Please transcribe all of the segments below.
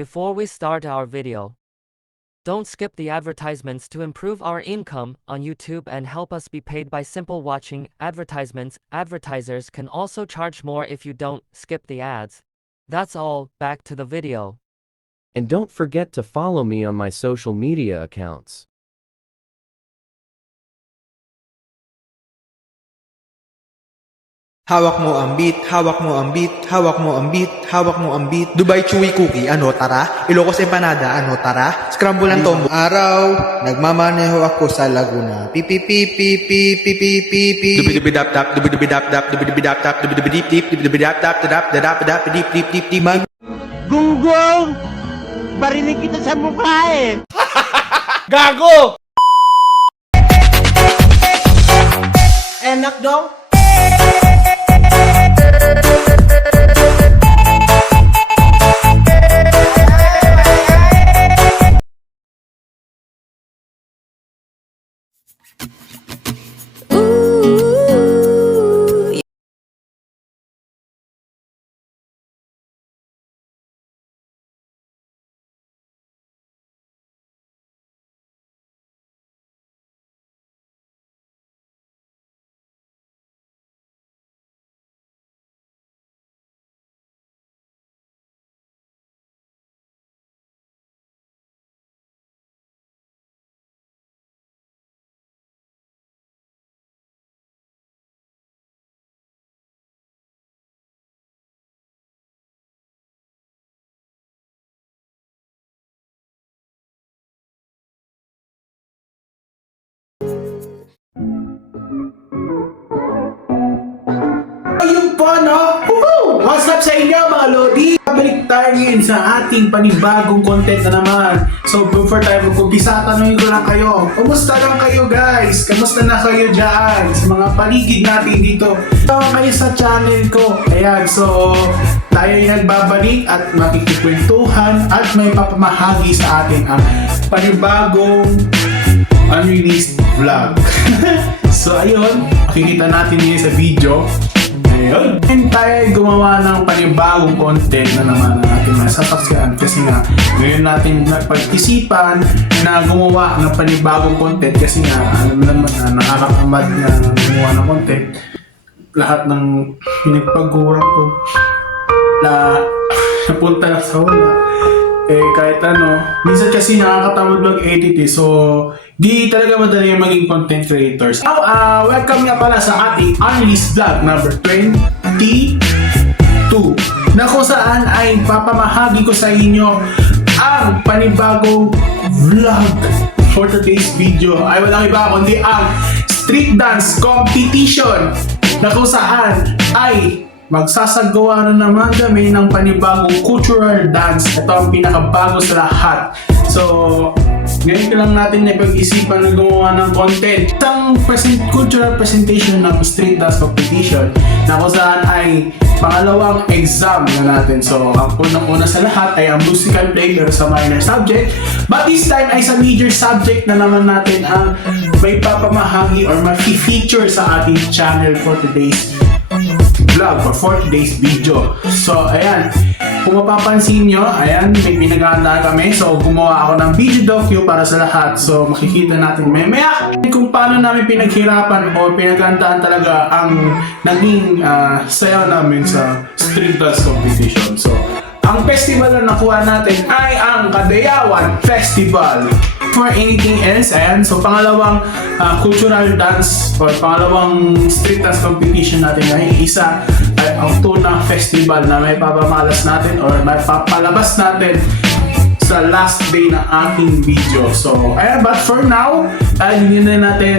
before we start our video. Don't skip the advertisements to improve our income on YouTube and help us be paid by simple watching advertisements. Advertisers can also charge more if you don't skip the ads. That's all, back to the video. And don't forget to follow me on my social media accounts. Hawak mo ang beat, hawak mo ang beat, hawak mo ang beat, hawak mo ang beat. Dubai Chewy Cookie, ano tara? Ilocos Empanada, ano tara? Scramble ang tombo. Araw, nagmamaneho ako sa Laguna. Pipi pipi pipi pipi pipi. Dubi dap dap, dubi dap dap, dubi dap dap, dubi dip dip, dubi dap dap, dap dap dap, dip dip dip dip. Gunggong! Barinig kita sa mukha eh! Gago! Enak dong! Ayun po, no? Woohoo! What's up sa inyo, mga Lodi? Balik tayo ngayon sa ating panibagong content na naman. So, before tayo mag-umpisa, tanongin ko lang kayo. Kumusta lang kayo, guys? Kamusta na kayo dyan? Sa mga paligid natin dito. Tawa kayo sa channel ko. Ayan, so, tayo yung nagbabalik at makikipwentuhan at may papamahagi sa ating panibagong unreleased vlog. So, ayun, makikita natin yun sa video. Ayun. And tayo gumawa ng panibagong content na naman ang ating masasaksihan kasi nga ngayon natin nagpag-isipan na gumawa ng panibagong content kasi nga alam naman na nakakatamad na gumawa ng content. Lahat ng pinagpagurang ko na napunta na sa wala. Eh kahit ano, minsan kasi nakakatamad mag-edit eh. So, di talaga madali yung maging content creators. Now, welcome nga pala sa ating unreleased vlog number 22 na kung saan ay papamahagi ko sa inyo ang panibagong vlog for today's video. Ay walang iba kundi ang street dance competition na kung saan ay magsasagawa na naman kami ng panibagong cultural dance. Ito ang pinakabago sa lahat. So, ngayon ko lang natin na pag-isipan na gumawa ng content. Isang cultural presentation ng street dance competition na kung saan ay pangalawang exam na natin. So, ang unang-una sa lahat ay ang musical player sa minor subject. But this time ay sa major subject na naman natin ang may papamahagi or ma-feature sa ating channel for today's vlog for today's video. So, ayan. Kung mapapansin nyo, ayan, may pinag-aandaan kami. So, gumawa ako ng video docu para sa lahat. So, makikita natin maya kung paano namin pinaghirapan o pinag-aandaan talaga ang naging sayaw namin sa street dance competition. So, ang festival na nakuha natin ay ang Kadayawan Festival. For anything else, ayan, so pangalawang cultural dance or pangalawang street dance competition natin ay isa ay ang Tuna Festival na may papamalas natin or may papalabas natin sa last day ng aking video. So, ayan, but for now, hindi na natin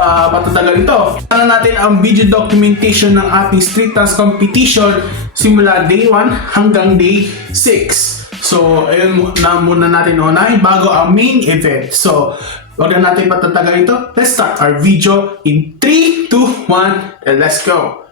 patatagal ito. Ano natin ang video documentation ng ating street dance competition simula day 1 hanggang day 6. So, ayun na muna natin unahin bago ang main event. So, wag na natin patatagal ito. Let's start our video in 3, 2, 1, and let's go!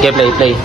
Okay, play.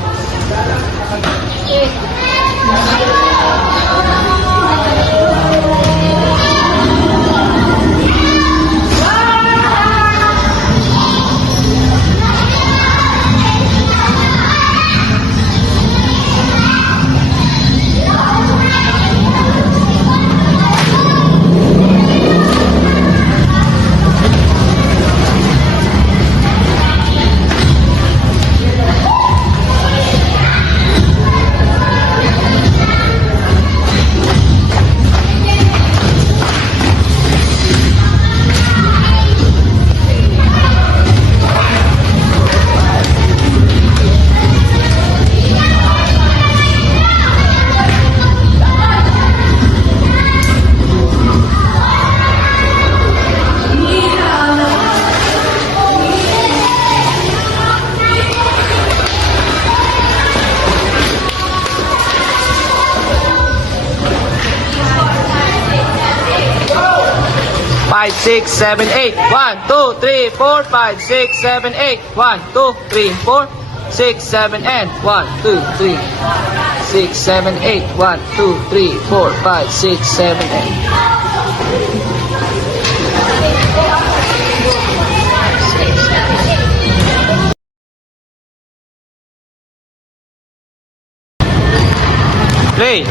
Five, six, seven, eight. 1, 2, 3, 4, 5, 6, 7, 8. 1, 2, 3, 4, 6, 7, and 1, 2, 3, 6, 7, 8. 1, 2, 3, 4, 5, 6, 7, 8. Play.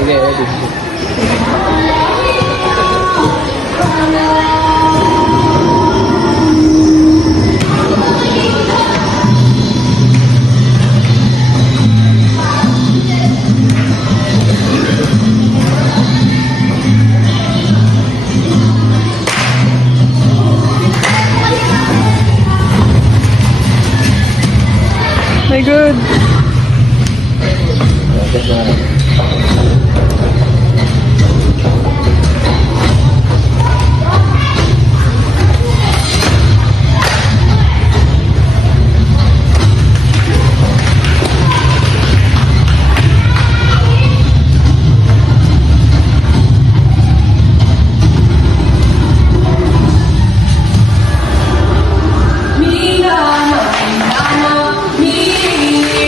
Okay, ready. My God. Mira, mira, mira.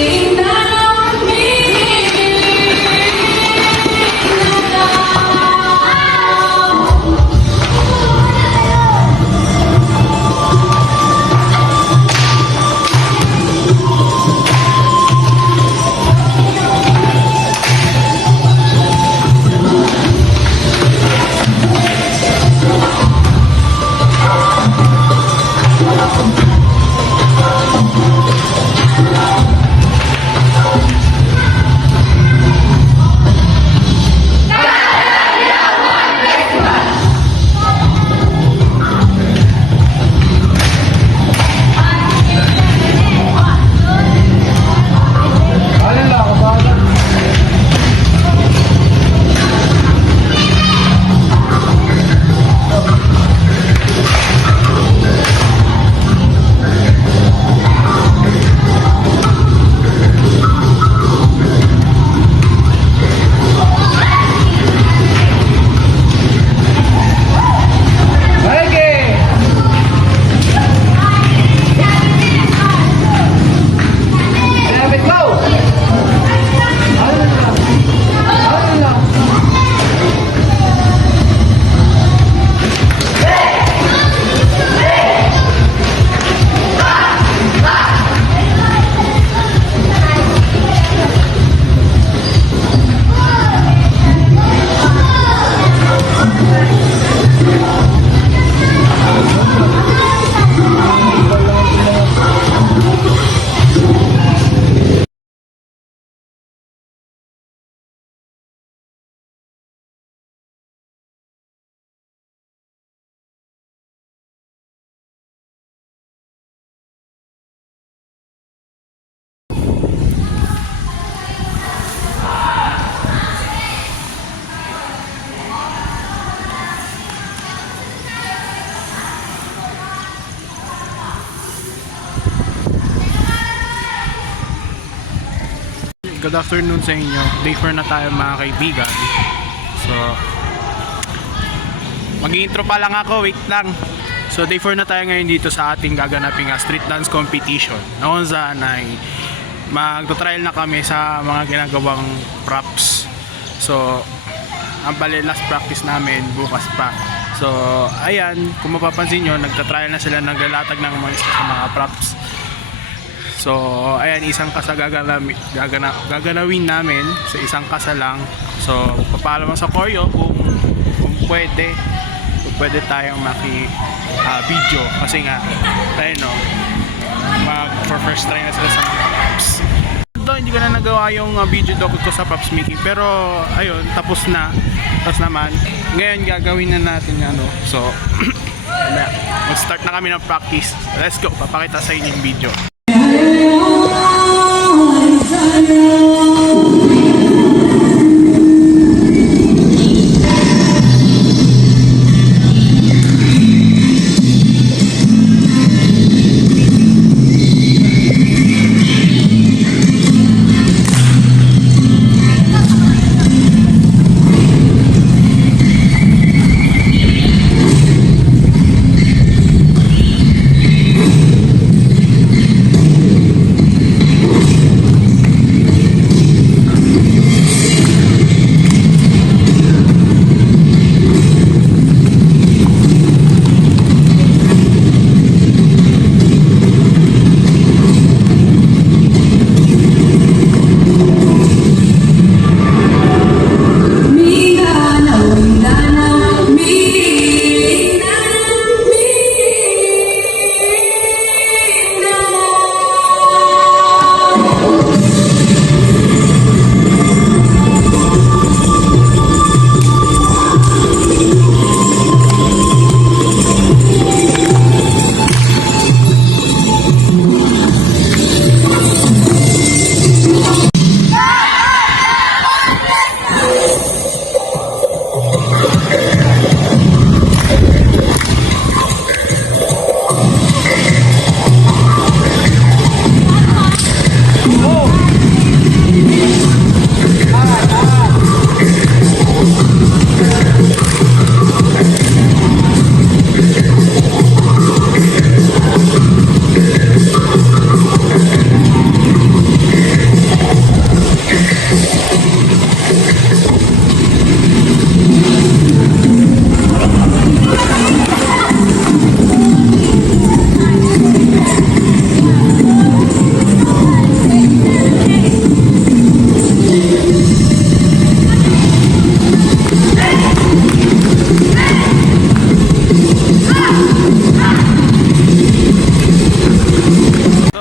good afternoon sa inyo. Day 4 na tayo mga kaibigan. So, mag-intro pa lang ako, wait lang. So, day 4 na tayo ngayon dito sa ating gaganaping street dance competition. Na kung saan ay magto-trial na kami sa mga ginagawang props. So, ang bali last practice namin, bukas pa. So, ayan, kung mapapansin nyo, nagta-trial na sila, naglalatag ng mga isa sa mga props. So, ayan, isang kasa gaganawin namin sa isang kasa lang. So, papalo mo sa choreo kung pwede tayong video kasi nga tayo no for first try na sila sa mga props. Hindi ko na nagawa yung video doc ko sa props making, pero ayun, tapos naman ngayon gagawin na natin so mag-start na kami ng practice. Let's go, papakita sa inyo yung video.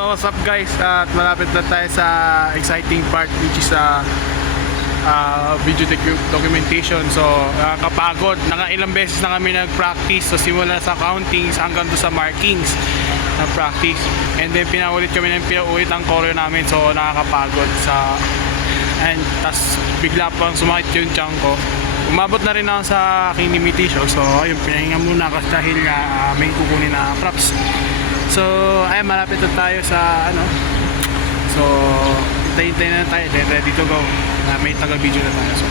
What's up guys, at malapit na tayo sa exciting part which is video documentation. So nakakapagod, ilang beses na kami nag-practice, so simula sa countings hanggang to sa markings na practice, and then pinaulit kami ng pinaulit ang choreo namin, so nakakapagod and tas bigla pang sumakit yung tiyan ko. Umabot na rin ako sa aking limitation, so ayun, pinahinga muna kasi dahil may kukunin na props. So, ay malapit na tayo sa so hintayin na tayo, then ready to go. May taga-video na tayo. So,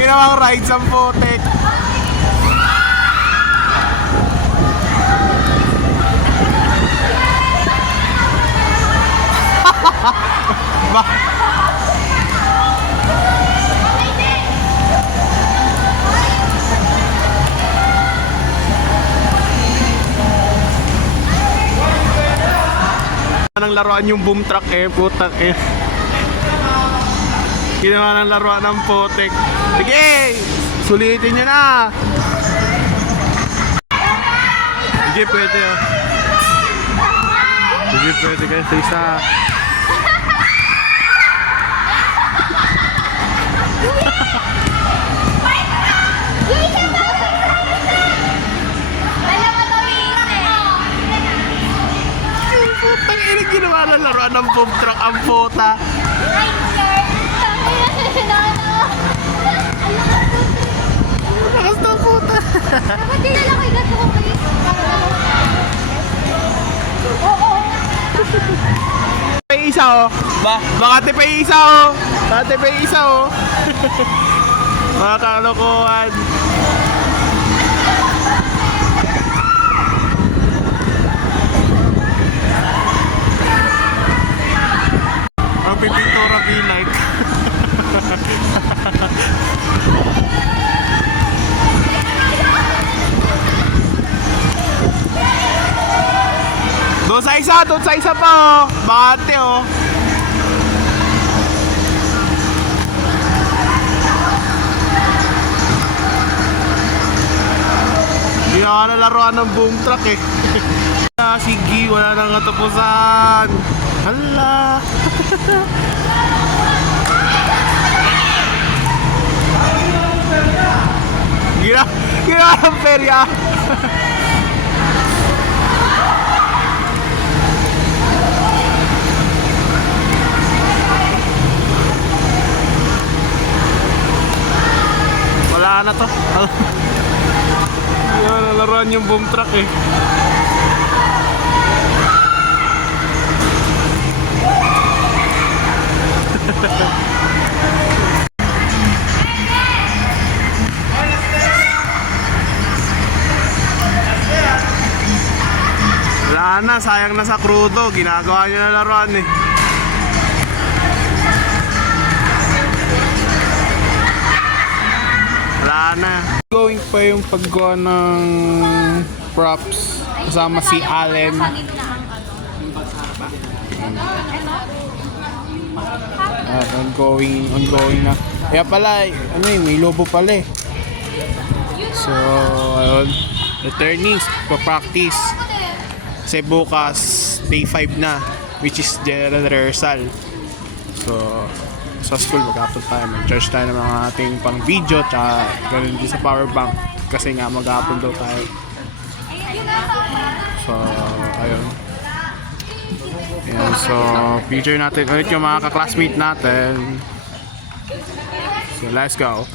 ginawang ride sa putek. Ng laruan yung boom truck putak ginawa ng laruan ng putek. Sige, sulitin nyo na. Sige, pwede sige, pwede kayo sa isa. Ginawa ng laruan ng boom truck ang puta. Lakas ng puta. Dapat din lang kayo isa, oh. Makati pa yung isa, oh. Makati pa yung isa, oh. Mga kalokohan. Ang pipintura be like. Doon sa isa pa, oh. Makati, oh. Hindi na nalaruan ng boom truck, eh. Sige, wala nang katapusan. Hala. Gina ng perya. Wala na to. Hindi na nalaruan yung boom truck, eh. Wala na, sayang na sa krudo. Ginagawa niya na laruan, eh. Wala na. Going pa yung paggawa ng props kasama si Allen. Ongoing na. Kaya pala, ano yun, may lobo pala, eh. So, ayun. Returning, pa-practice. Kasi bukas, day 5 na, which is general rehearsal. So, sa school, mag-upload tayo. Mag-charge tayo ng mga ating pang video, tsaka ganoon din sa power bank. Kasi nga, mag-upload daw tayo. So, ayun. Yan, so, picture natin ulit yung mga ka-classmate natin. So, let's go.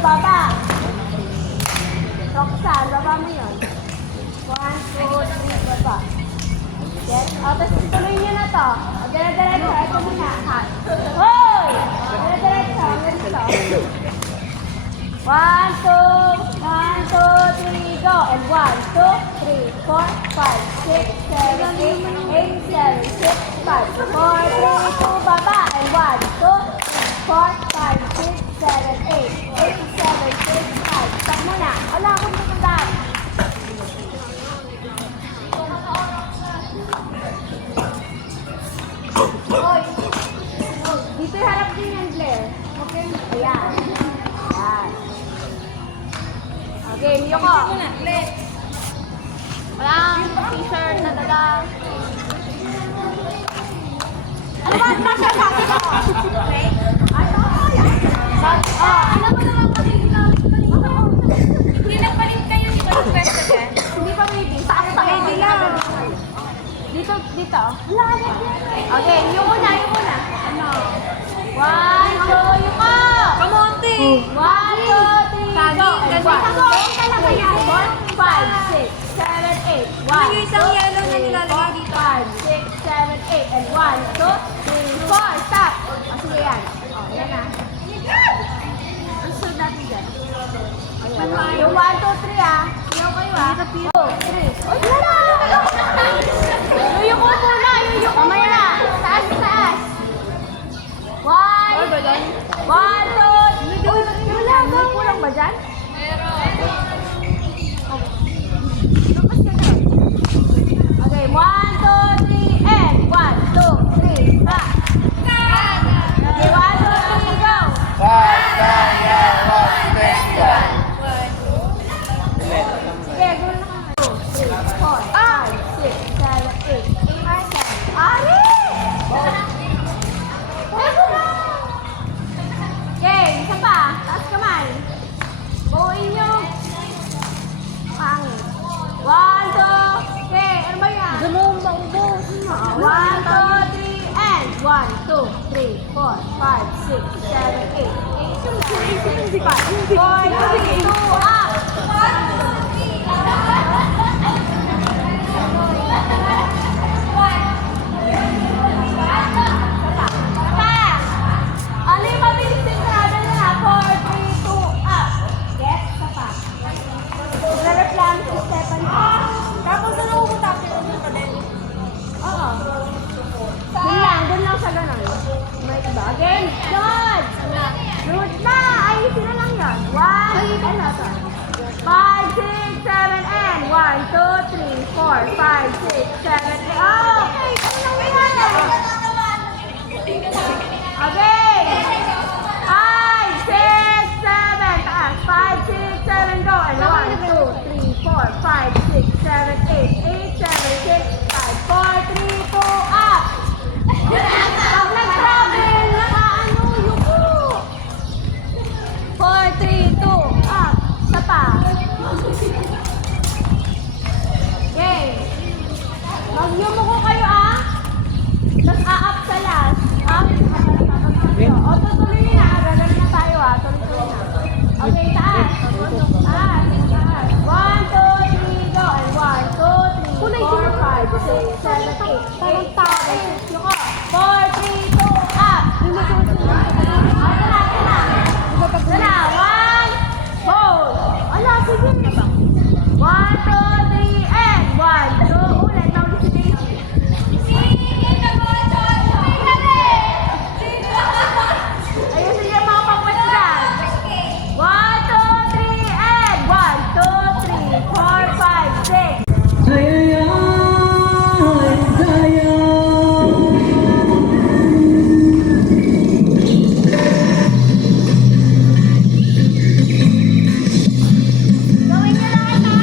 Baba. Roxanne, baba mo yun. 1, 2, 3, baba. Yes? O, tapos tuloy nyo na to. O, dire-diretso. Ito muna. Hoy! Dire-diretso. Ganito. 1, 2, 3, go! go. And 1, 2, 3, 4, 5, 6, 7, 8, 7, 6, 5, 4, 3, 2, baba. And 1, 2, 4, 5, 6, 7, 8, 7, 6, 5. Stop muna. Wala akong tutundaan. Oy. Dito harap din yan, Blair. Okay? Ayan. Ayan. Okay, Miyoko. Wala akong t-shirt na dala. Ano ba? Nasa sabi ko. Okay? Ano? Ano ba naman kasi hindi nagpalit kayo ni Pwede din? Hindi pa ready. Ready lang. Dito. Okay, yung una. Ano? 1, 2, yung ko! Kamonte! 1, 2, 3, go! And 1, 2, 5, 6, 7, 8. 1, 2, 3, 4, 5, 6, 7, 8. And 1, 2, 3, 4. Stop! O, sige yan. O, yan na. Ang sunod natin dyan. Yung 1, 2, 3 ah. Yung kayo ah. 2, 3. Uy, wala! Yung ko muna. Taas. 1, 2, 3. Wala ba? Kulang ba dyan? Okay, 1, 2, 3, and 1, 2, 3, back. Okay, 1, 2, 3, go. Sige, gulo na kami. 2, 3, 4, 5, 6, 7, 8, 9, 10. Ari! Okay, isa pa. Taas kamay. Buuin nyo. Pangit. 1, 2. Okay, ano ba yan? Ganun, maubos. 1, 2, 3, and 1, 2, 3, 4, 5, 6, 7, 8, 8, 7, 6, 5, 4, 3, 2, up! Ano yung mabilis yung karada nila? 4, 3, 2, up! Get, sapa. Nagre-reklamo si Stephanie. Tapos ano umutapin yung pa din? Oo. Doon lang sa ganun. May iba. Again, good! Good na! Ayusin na lang yan. 5, 6, 7, and 1, 2, 3, 4, 5, 6, 7, 8. Oh! Ano nangyayari? Okay! 5, 6, 7, taas. 5, 6, 7, go. And 1, 2, 3, 4, 5, 6, 7, 8, 8, 7, 6, 5, 4, 3, 2, up! Pag nag-travel, naka-ano, yuko! 4, 3, 2, up! Sapa! Okay. Mag-yumuko kayo ah! Tapos a-up sa last. Up. O, tutuloy na. Gagawin na tayo ah. Tuloy na. Okay, taas. Taas. 1, 2, 3, go. And 1, 2, 3, 4, 5, 6, 7, 8. 8, 7, 6. Yuko. 4, 3, 2, up. Dala. 1, hold. Ala, sige. 1, 2, 3, and 1, 2. Ulit. Naulit si Daisy. Ayusin niya mga pagpasyan. 1, 2, 3, and 1, 2, 3, 4, 5, 6. Gawin niyo lahat ha.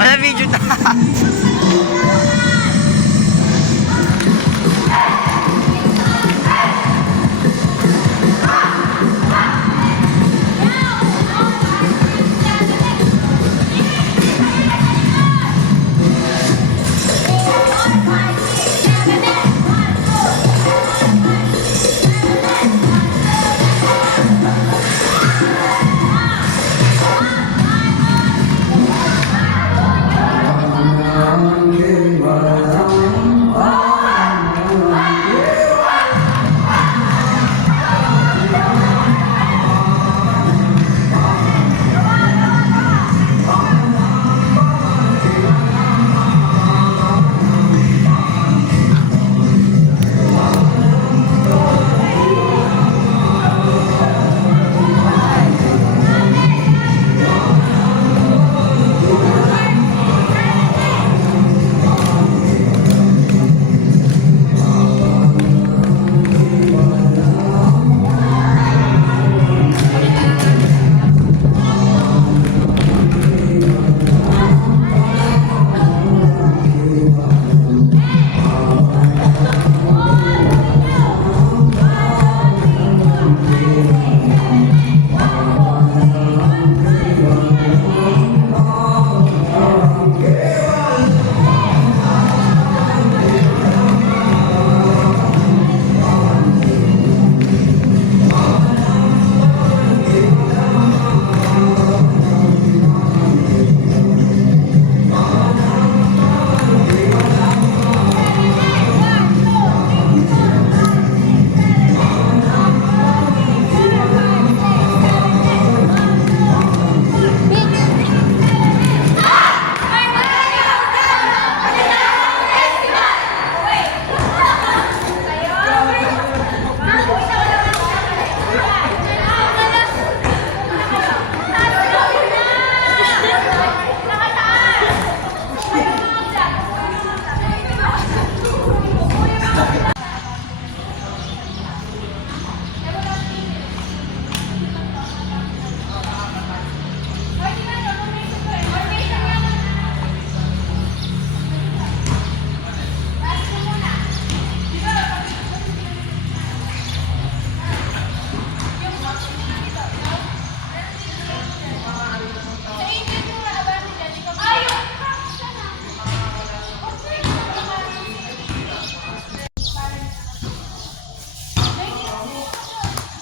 And Video na.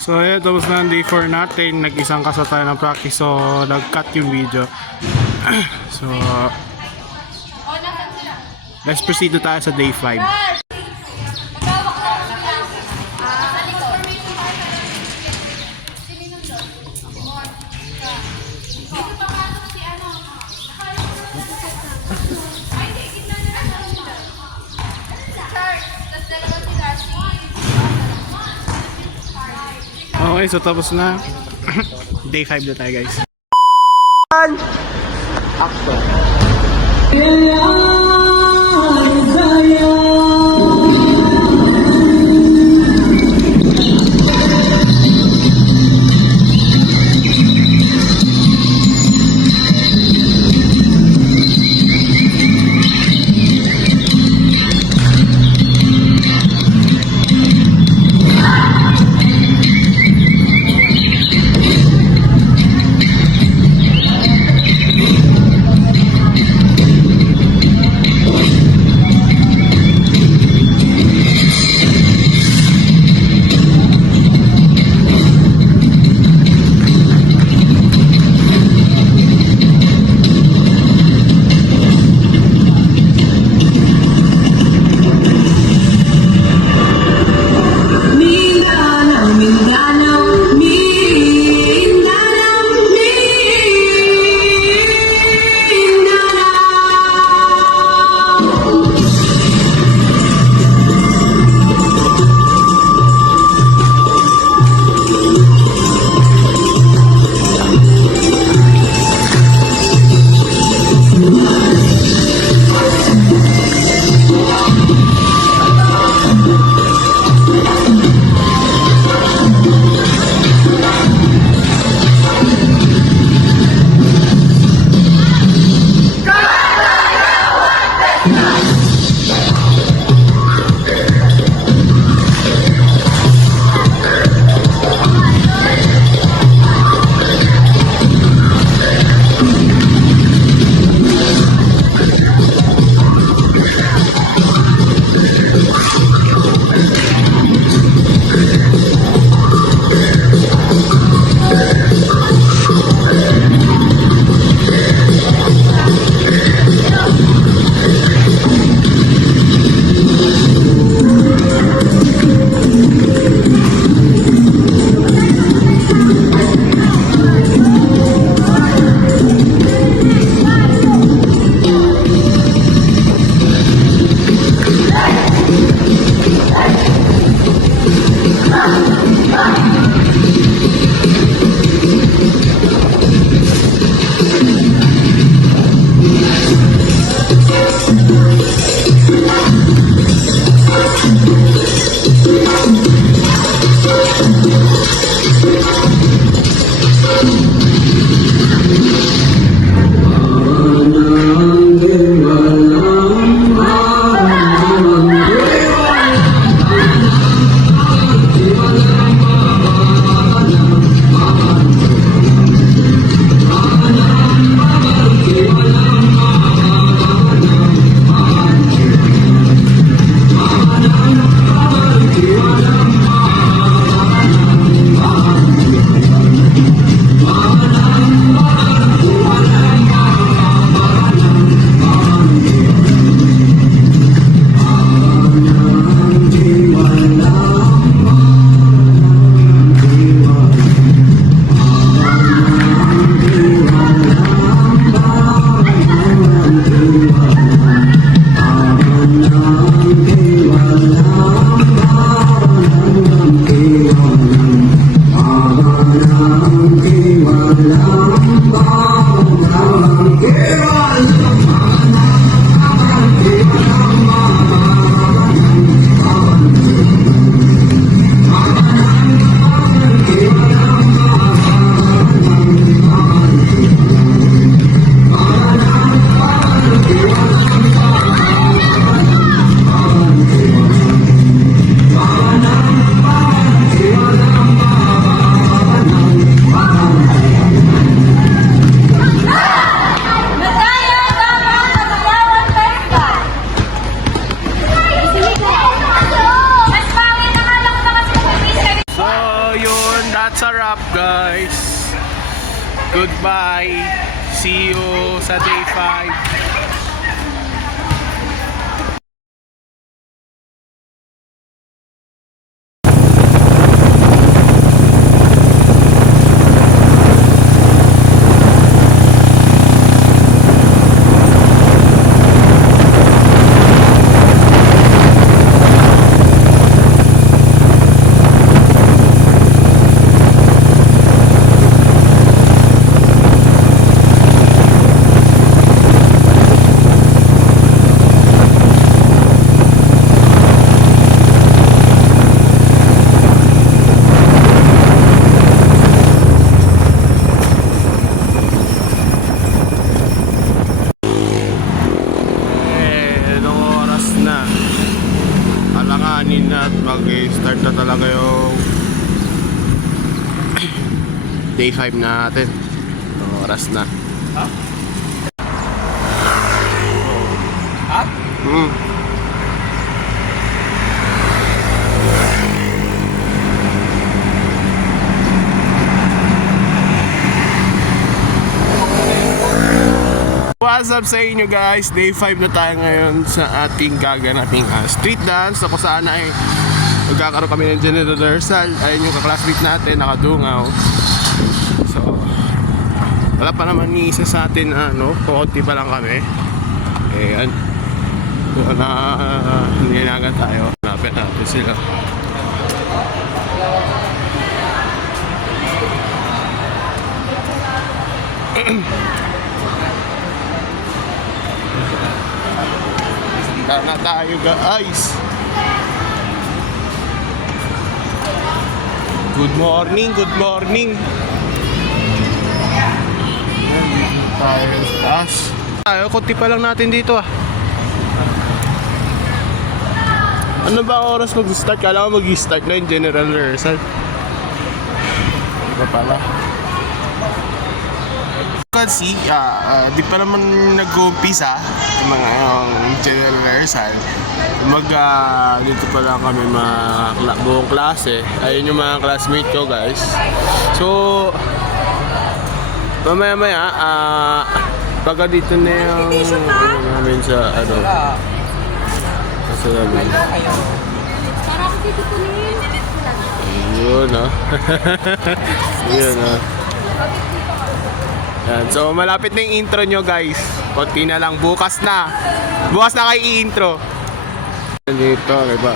So ayan, tapos na ang day 4 natin. Nag-isang kasa tayo ng practice, so nag-cut yung video. So let's proceed na tayo sa day 5. Okay, so tapos na. Day 5 na tayo, guys. Goodbye. See you sa day 5. Alanganin na at mag-start na talaga yung day 5 natin. Anong oras na? Ha? Ha? What's up sa inyo guys? Day 5 na tayo ngayon sa ating gaganaping street dance na kung saan ay magkakaroon kami ng general rehearsal. Ayun yung kaklasmate natin, nakadungaw. So, wala pa naman ni isa sa atin, konti pa lang kami. Ayan. Nilinagan tayo. Hanapin natin sila. Na tayo guys. Good morning, good morning. Tayo taas. Tayo, kunti pa lang natin dito ah. Ano ba ang oras mag-start? Kala ko mag-start na yung general rehearsal. Iba pala. Kasi di pa naman nag-umpisa yung mga general rehearsal. Dito pa lang kami buong klase. Ayun yung mga classmate ko guys. So mamaya pagka dito na yung namin sa sa namin. Ayun Ayun Yan. So malapit na yung intro nyo guys. Konti na lang, bukas na kayo i-intro. Dito, diba?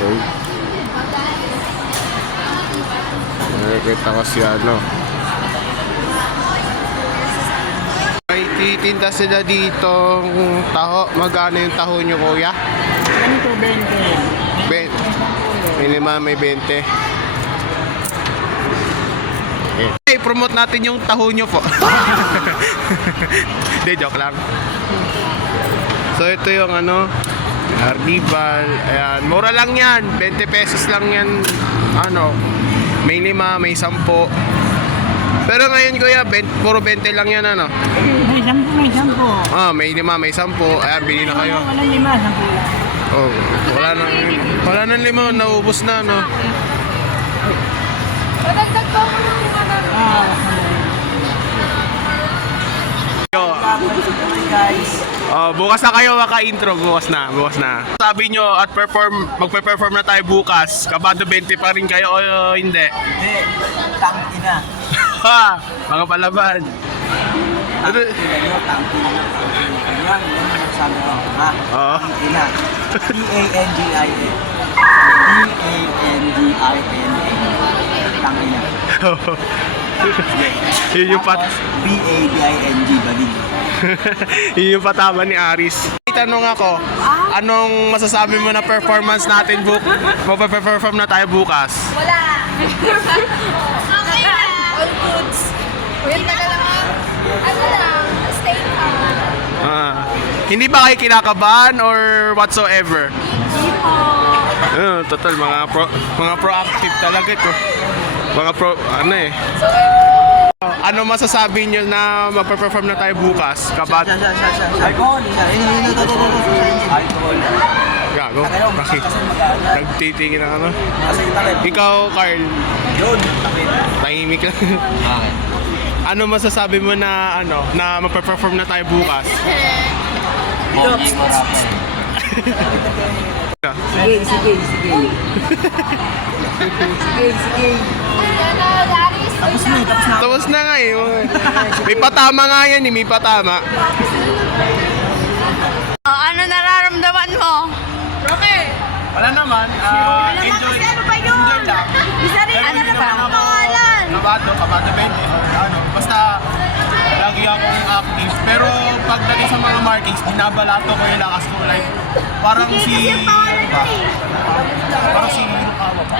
Nakikita ko si May titinda sila dito taho. Magkano yung taho nyo kuya? Ganito, 20. Minimum may 20. Okay, promote natin yung taho nyo po. Hindi, joke lang. So ito yung Carnival. Ayan, mura lang yan. 20 pesos lang yan. May 5, may 10. Pero ngayon kuya, puro 20 lang yan May 10, may 10. May 5, may 10. Ayan, bili na kayo. Walang 5, 10 lang. Oh, wala nang 5, naubos na Madagdag ko mo ng bukas na kayo maka-intro, bukas na. Sabi nyo at magpe-perform na tayo bukas. Kabado 20 pa rin kayo o hindi? Hindi, tangina. Ha! Mga palaban. Tangina. Sabi ko, ha? Oo. Tangina. P-A-N-G-I-N. Tangina. Yun yung B-A-B-I-N-G, bading. Yun yung patama ni Aris. Tanong ako, anong masasabi mo na performance natin magpe-perform na tayo bukas? Wala. Okay na. All goods. Wait na lang. Stay calm. Hindi ba kayo kinakabahan or whatsoever? Hindi po. Total, mga proactive talaga ito. Ano masasabi nyo na magpe-perform na tayo bukas? Alcohol. Alcohol. Gago, bakit? Nagtitingin na Ikaw, Carl. Yun. Tahimik lang. Ano masasabi mo na magpe-perform na tayo bukas? Tapos na nga eh. May patama nga yan eh, may patama. Ano nararamdaman mo? Roque! Wala naman. Enjoy. Enjoy lang. Isa rin, Pero ano hindi na ba naman ang ako pangalan? kabado 20 or ano. Basta lagi akong active. Pero pagdating sa mga markings, binabalato ko yung lakas ko. Like, parang si... Parang si Lukawa pa.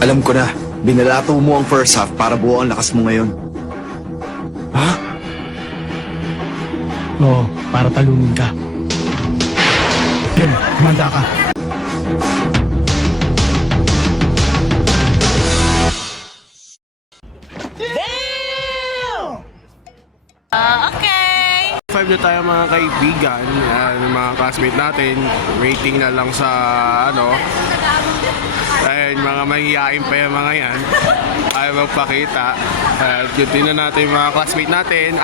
Alam ko na, binalato mo ang first half para buo ang lakas mo ngayon. Ha? Oo, para talunin ka. Game, kumanda ka. Okay! 5 na tayo mga kaibigan, yung mga classmate natin, waiting na lang sa ayun, mga mahihain pa yung mga yan, ayaw magpakita. Yun din na natin yung mga classmate natin,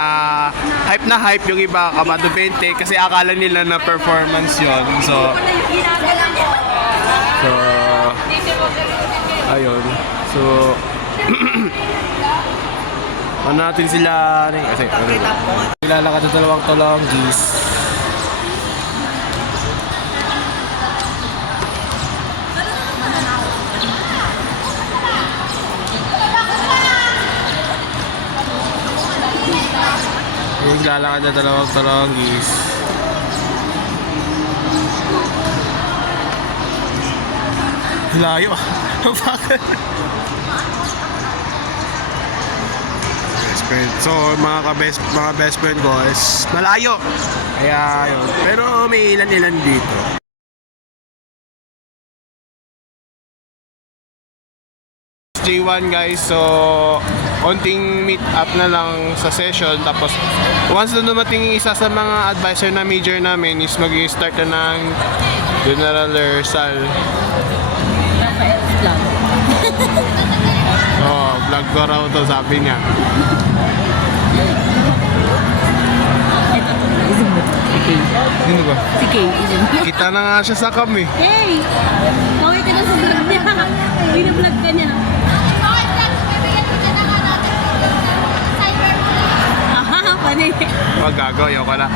hype na hype yung iba, kabado 20, kasi akala nila na performance yon. So ayun, so ano natin sila kasi nilalakad sa dalawang tolonggis. Naglalakad sa dalawang tolonggis. Layo. Bakit? So mga best friend ko is malayo. Kaya yun. Pero may ilan dito. J1 guys, so konting meet up na lang sa session, tapos once na dumating isa sa mga advisor na major namin is mag-start na ng general rehearsal. Vlog ko raw to, sabi niya. Sino ba? Si Kay. Kita na nga siya sa cam eh. Hey! Kawin ka na sa vlog niya. Binablog ka niya. Aha, panay. Magago, ayoko na.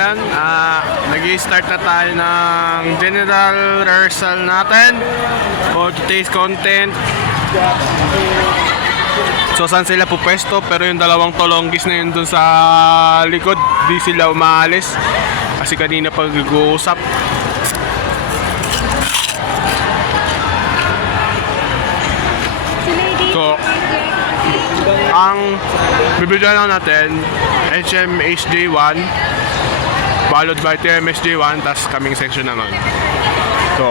Ayan, nag-i-start na tayo ng general rehearsal natin for today's content. So saan sila pupwesto, pero yung dalawang tolonggis na yun dun sa likod, di sila umaalis kasi kanina pag-uusap. So ang bibigyan lang natin HMHJ1 followed by TMSJ1, tas kaming section naman. So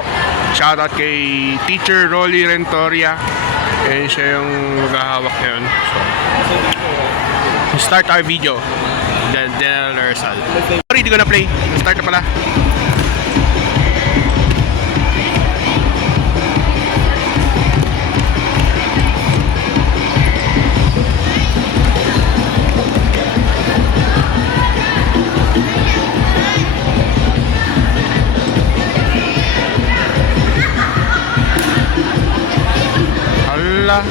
shoutout kay Teacher Rolly Rentoria. Yan siya yung maghahawak ngayon. So, start our video. Then rehearsal. Sorry, di ko na play. Start na pala. Hala.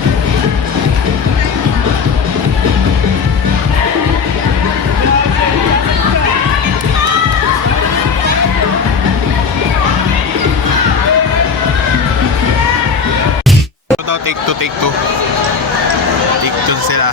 Take two. Take two sila.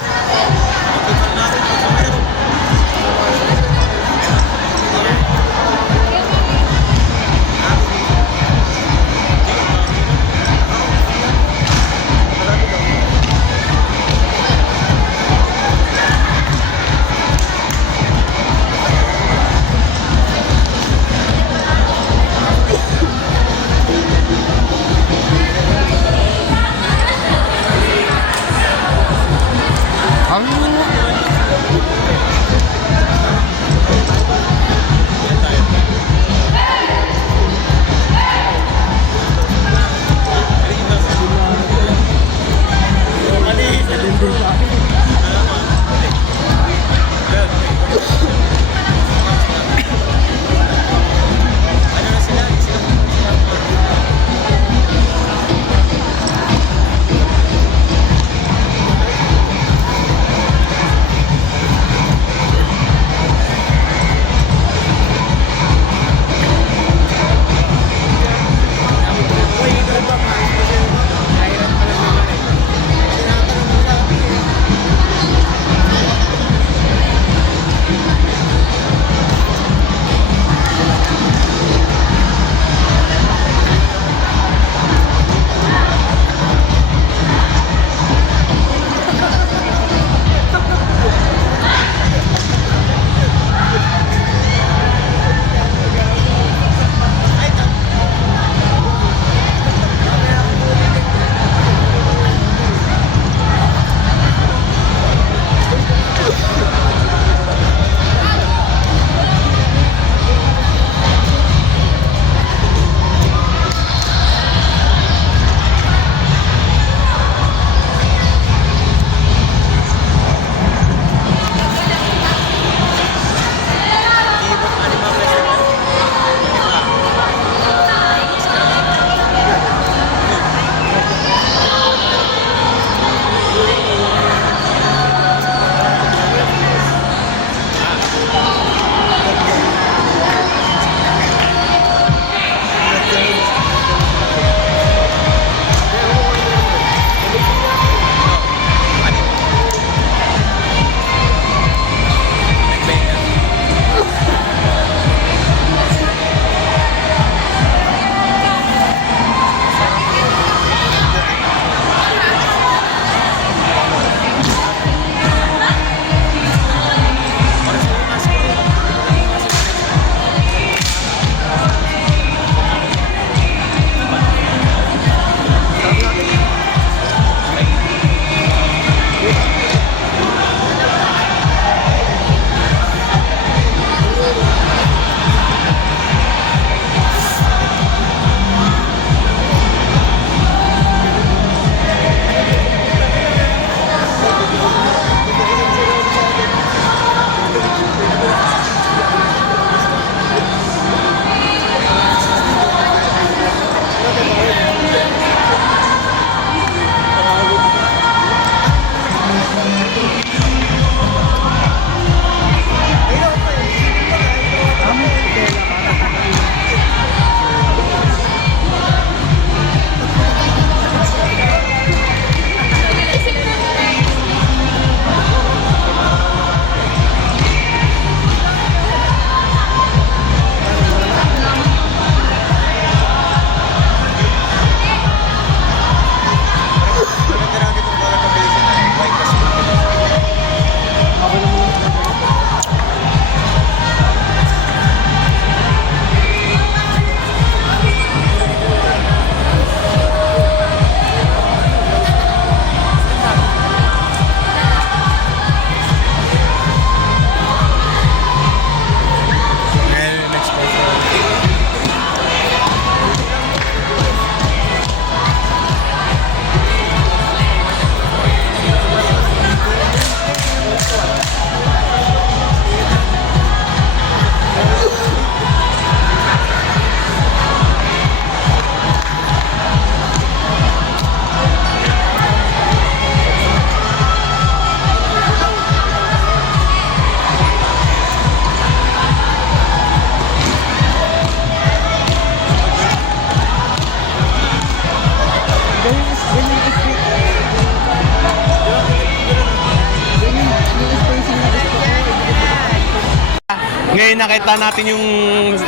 Ngayon nakita natin yung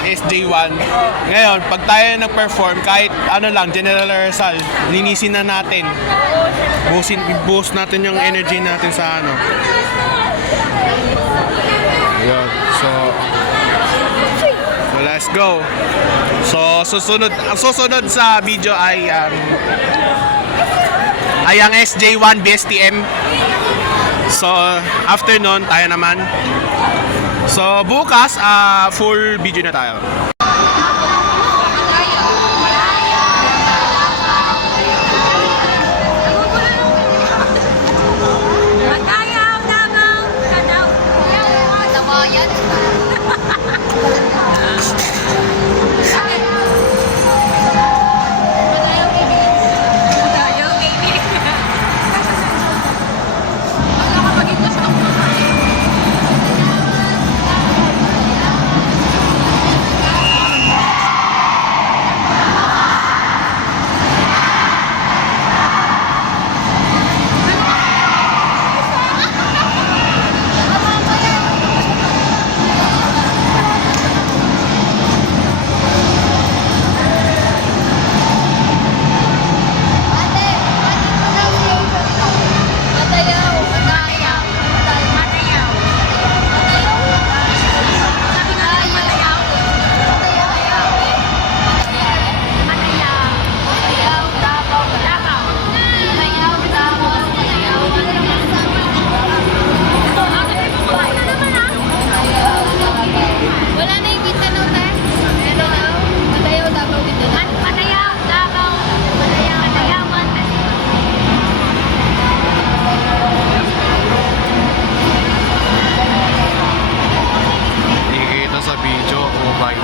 SJ1. Ngayon, pag tayo nag-perform, kahit ano lang, general rehearsal, linisin na natin. Boost natin yung energy natin sa ano. Ayun. So let's go. So ang susunod sa video ay ang SJ1 BSTM. So after nun, tayo naman. So bukas, full video na tayo. Magayaw, Davao, Kadaw. Tawayan. Magayaw, baby. Ano ka maging gusto mo? Wala na yung Mindanao, te. Mindanao. Matayaw, Davao, Mindanao. Matayaw, Davao. Matayaw, Matayawan. Ikikita sa video, oh bye.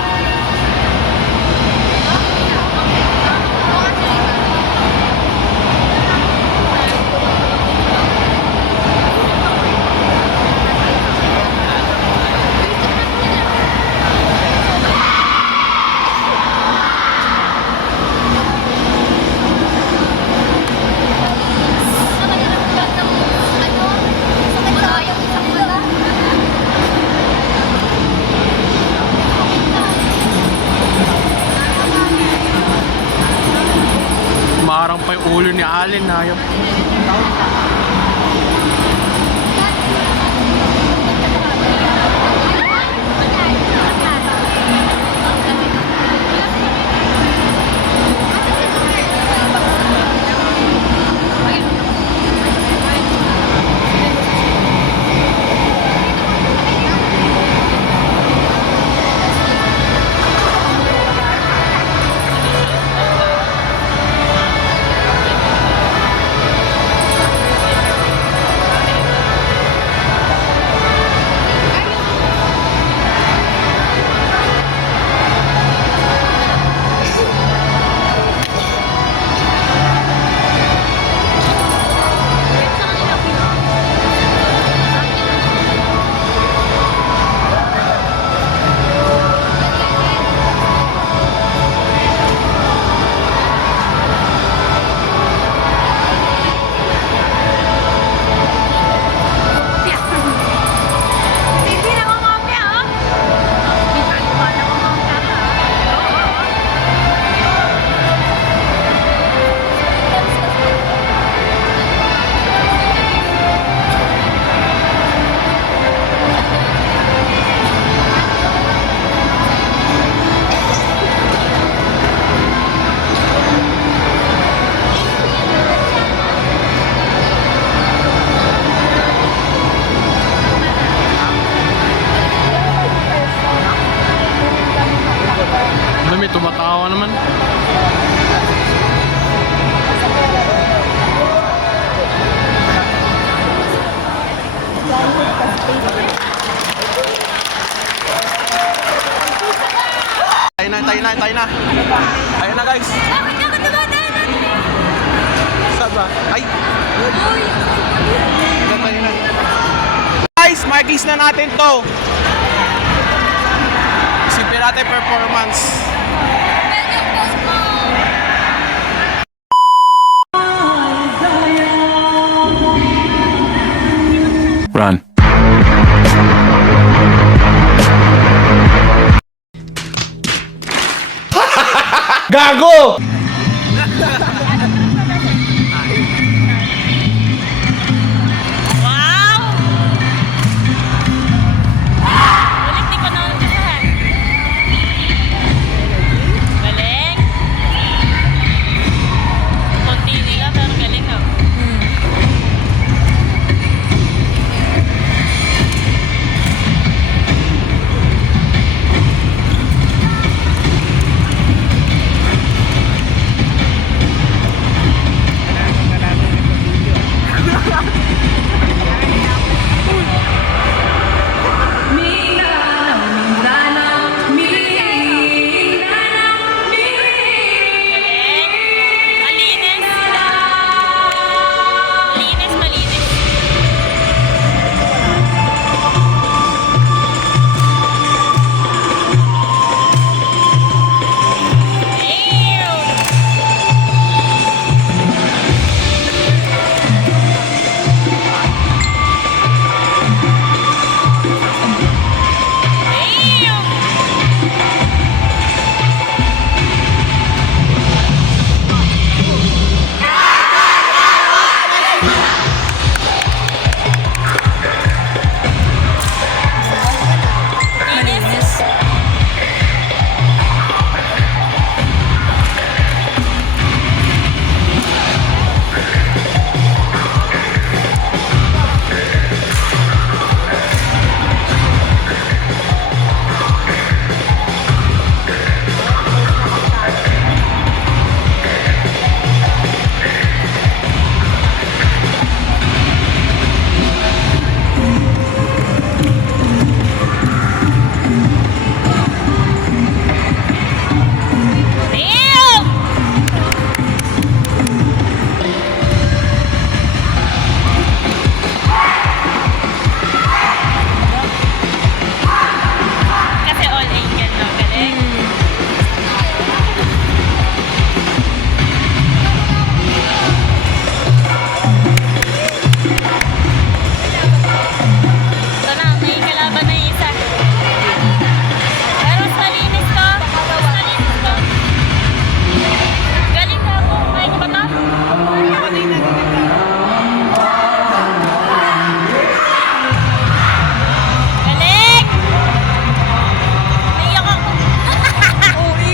Marang pa yung ulo ni Allen, hayop. Dami, tumatawa naman. Tayo na. Tayo na guys. Saba. Ay. Tayo na. Guys, mag-kiss na natin to. Simple natin performance. Run. Gago! Balik, di ko na umpisahan. Galing. Konti nila, pero galing ah. Malinis. Malinis, malinis. Ew. Ew. Malinis. Ew. Kasi all angle, no? Galing. Ito na, may kalaban na yung isa. Pero mas malinis to. Mas malinis to. Galing ka po. Kaya ko ba to? Galing! Naiyak ako. Uy!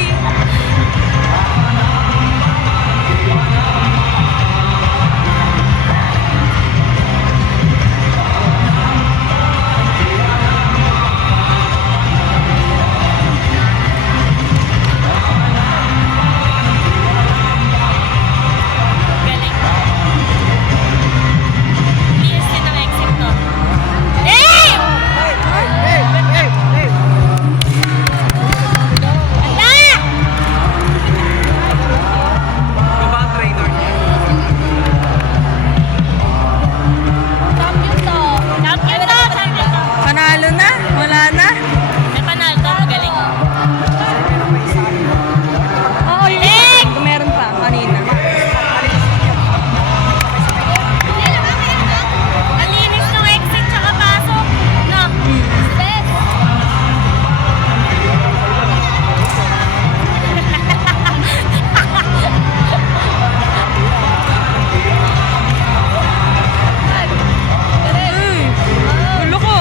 Galing. Linis din ang exit to. Eh! Ala! Champion to. Champion to. Champion to. Panalo na? Wala na? May panalo to. Magaling. Oo, Galing! meron pa kanina. Ang linis ng exit tsaka pasok. No? Best. Ulo ko.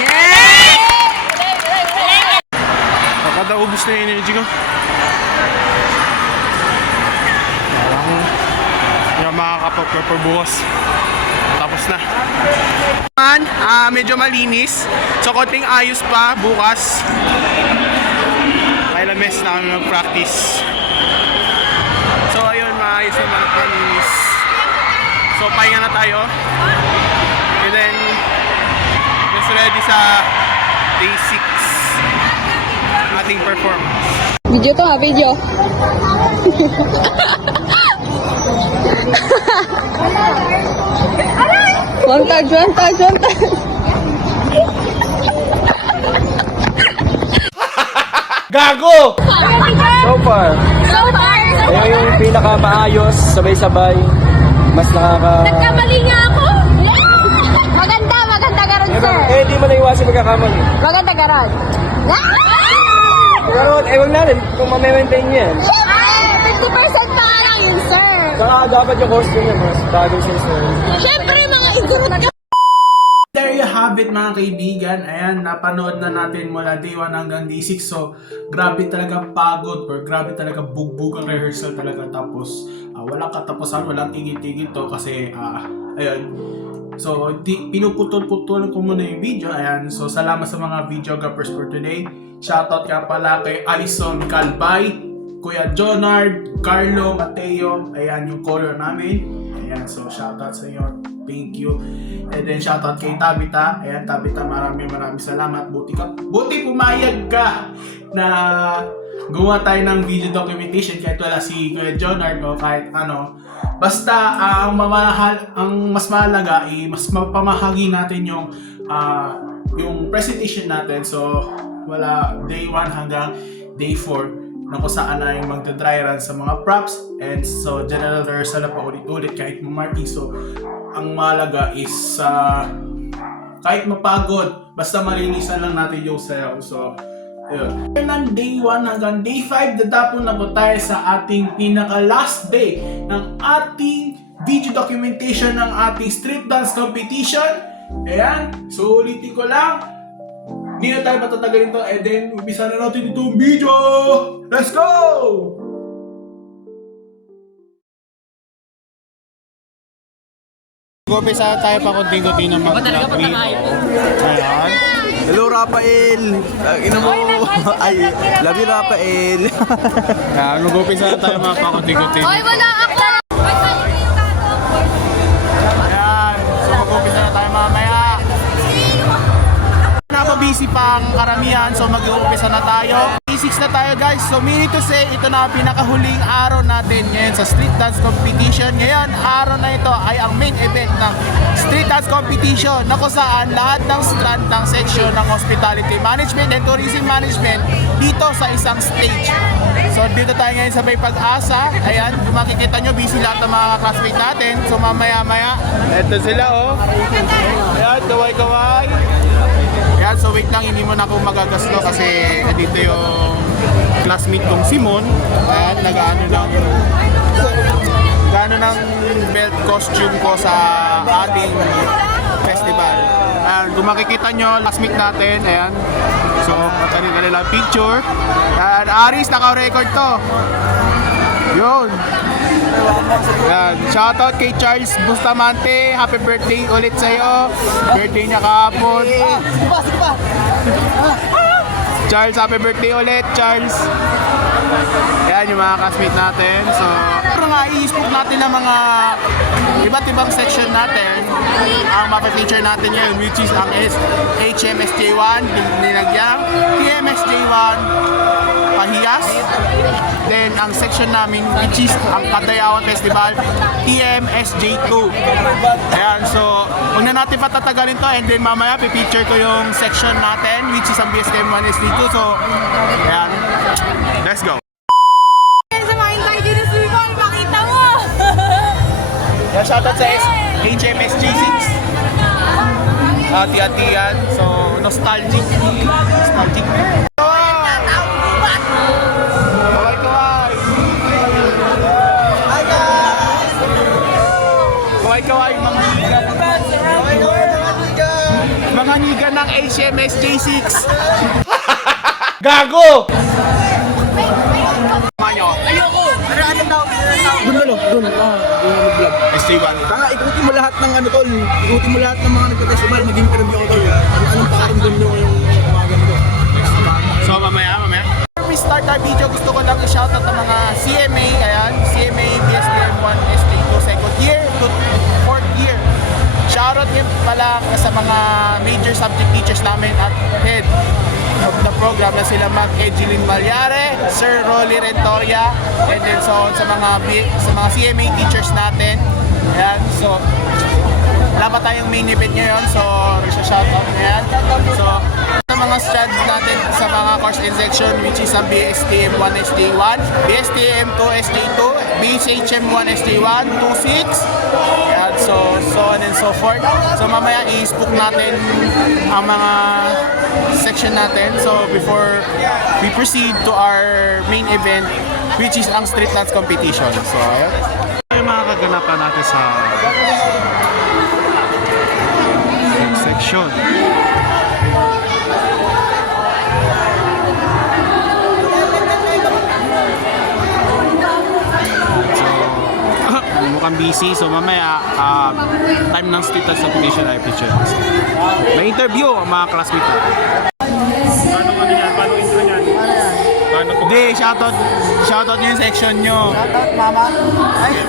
Yes! Nakadaubos na yung energy ko. Kala ko hindi ako makakapag-prepare bukas. Tapos na. Medyo malinis. So, konting ayos pa bukas. Kailan mes na kami mag-practice. So, ayun, maayos naman at malinis. So, pahinga na tayo. And then, just ready sa day 6 ating performance. Video to ha, video. One touch. Gago! So far. Kaya yung pinakamaayos, sabay-sabay, mas Nagkamali nga ako! Maganda, maganda ka ron, sir. di mo naiwasan magkakamali. Maganda ka ron. Pero, wag natin, kung ma-maintain niyo yan. Ay, 50% pa nga lang yun, sir. Saka dapat yung course ko niya, mas bagay siya sir. Siyempre, mga igurot ka. There you have it mga kaibigan. Ayan, napanood na natin mula day 1 hanggang day 6. So, grabe talaga pagod or grabe talaga bugbog ang rehearsal talaga. Tapos, walang katapusan, walang tigil-tigil to kasi, ayun. So, pinuputol-putol ko muna yung video. Ayan, so salamat sa mga videographers for today. Shoutout ka pala kay Alison Calbay, Kuya Jonard, Carlo, Mateo. Ayan yung color namin. Ayan, so shoutout sa inyo. Thank you. And then shoutout kay Tabitha. Ayan, Tabitha, maraming salamat. Buti pumayag ka na gumawa tayo ng video documentation kahit wala si Kuya Jonard o kahit ano. Basta ang mas mahalaga ay mas mapamahagi natin yung presentation natin. So wala day 1 hanggang day 4 na kung saan na yung magda-dry run sa mga props, and so general rehearsal na pa ulit-ulit kahit marking. So ang mahalaga is kahit mapagod, basta malinisan lang natin yung sayaw. So ayun. Ng day 1 hanggang day 5, dadapon na po tayo sa ating pinaka-last day ng ating video documentation ng ating street dance competition. Ayan, so ulitin ko lang, hindi na tayo patatagalin to, and then umpisa na natin itong video! Let's go! Mag-umpisa tayo pa kunting-kunti ng mag-vlog. Ayan. Hello, Rafael! Ina mo! Ay, love you, Rafael! Ayan, mag-umpisa na tayo mga pakunting-kunti. Hoy, wala ako! Ayan, so mag-umpisa na tayo mamaya. Napabisi pa ang karamihan, so mag-uumpisa na tayo. Day 6 na tayo guys, so meaning to say, ito na ang pinakahuling araw natin ngayon sa street dance competition. Ngayon, araw na ito ay ang main event ng street dance competition na kung saan lahat ng strand ng section ng hospitality management and tourism management dito sa isang stage. So dito tayo ngayon sa May Pag-asa. Ayan, kung makikita nyo, busy lahat ng mga classmates natin. So mamaya-maya, eto sila oh. Ayan, kaway-kaway. Ayan, so wait lang, hindi mo na ako magagaslo kasi dito yung classmate kong Simon. Ayan, nag-ano ng belt costume ko sa ating festival. Ayan, kung makikita nyo, classmate natin, ayan. So, kanila picture. Ayan, Aris, naka-record to. Yun. Ayan, shoutout kay Charles Bustamante. Happy birthday ulit sa'yo. Birthday niya kahapon. Charles, happy birthday ulit, Charles. Ayan yung mga classmate natin. So, pero nga i-spook natin ang mga iba't ibang section natin. Ang mapa-feature natin ngayon, which is ang HMSJ1, Dinagyang, TMSJ1, Pahiyas. Then, ang section namin, which is ang Kadayawan Festival, TMSJ2. Ayan, so, huwag na natin patatagalin to, and then mamaya, pipicture ko yung section natin, which is ang BSKM1 SD2. So, ayan, let's go. Yan, shoutout sa HMSJ6. Hati-hatian. So, nostalgic. Kaway-kaway, mga niga. Mga niga ng HMSJ6. Gago! Ayoko! Ano daw? Doon. Vlog. SJ1. Tanga, ikutin mo lahat ng ano tol. Ikutin mo lahat ng mga nagka-festival. Mag-interview ako tol. Anong pakaramdam nyo yung mga ganito? So, mamaya. Before we start our video, gusto ko lang i-shoutout ang mga CMA. Ayan, CMA BSKM1 SJ2 second year to 4th year. Shoutout din pala sa mga major subject teachers namin at head of the program na sila Ma'am Edgeline Valyare, Sir Rolly Rentoria, and then so on sa mga CMA teachers natin. Ayan, so wala pa tayong main event ngayon, so shoutout na yan. So sa mga strand natin, sa mga course and section which is ang BSTM 1 SJ1, BSTM 2 SJ2, BSHM 1 SJ1, 26, and so on and so forth. So mamaya i-spook natin ang mga section natin. So before we proceed to our main event, which is ang street dance competition. So ayun. Yung mga kaganapan natin sa section. Mukhang busy, so mamaya time ng street dance competition ay picture. May interview ang mga classmates ko. Paano ano yan? Paano intro niyan? Paano po? Hindi, shoutout yung section nyo. Shoutout, mama. Ay,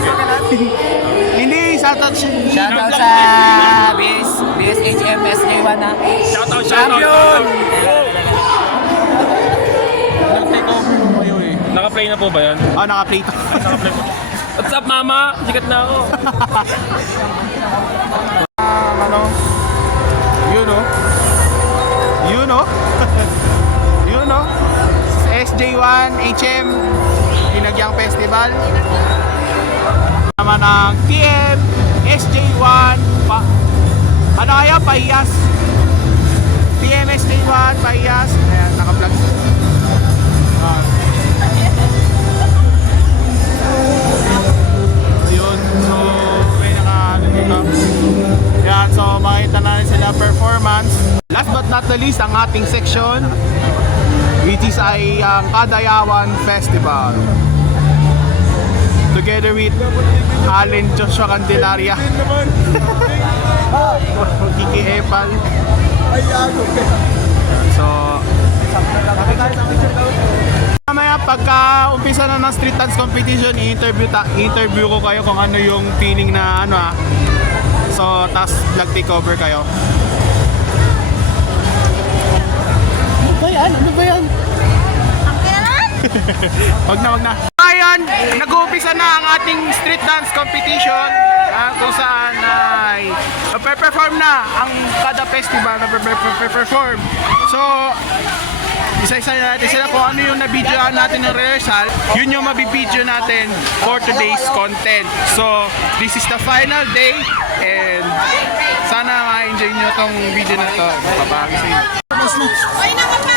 Hindi, shoutout shoutout sa BSHM SJ1 na. Shoutout! Champion! Nag-take over mo kayo eh. Naka-play na po ba yan? Naka-play to. Naka-play po. What's up, mama? Sikat na ako. Ano? Yun o. Yun o. Yun o. SJ1 HM Pinagyang Festival. Naman ng TM SJ1 ano kaya? Pahiyas. TM SJ1 Pahiyas. Ayan, naka-vlog. Ayun, so may naka-ano dito. Yan, so makita na rin sila performance. Last but not the least, ang ating section, which is ay ang Kadayawan Festival. Together with Allen Joshua Candelaria. Kiki Epal. So, mamaya pagka umpisa na ng street dance competition, i-interview ko kayo kung ano yung feeling na ano So, tas vlog takeover kayo. Ano ba yan? Wag na. Ayan, nag-uumpisa na ang ating street dance competition kung saan ay perform na ang kada festival na perform. So, isa-isa natin sila kung ano yung nabidyoan natin ng rehearsal, yun yung mabibidyo natin for today's content. So, this is the final day and sana ma-enjoy nyo tong video na to. Papahagi sa inyo. Ay, nakapa!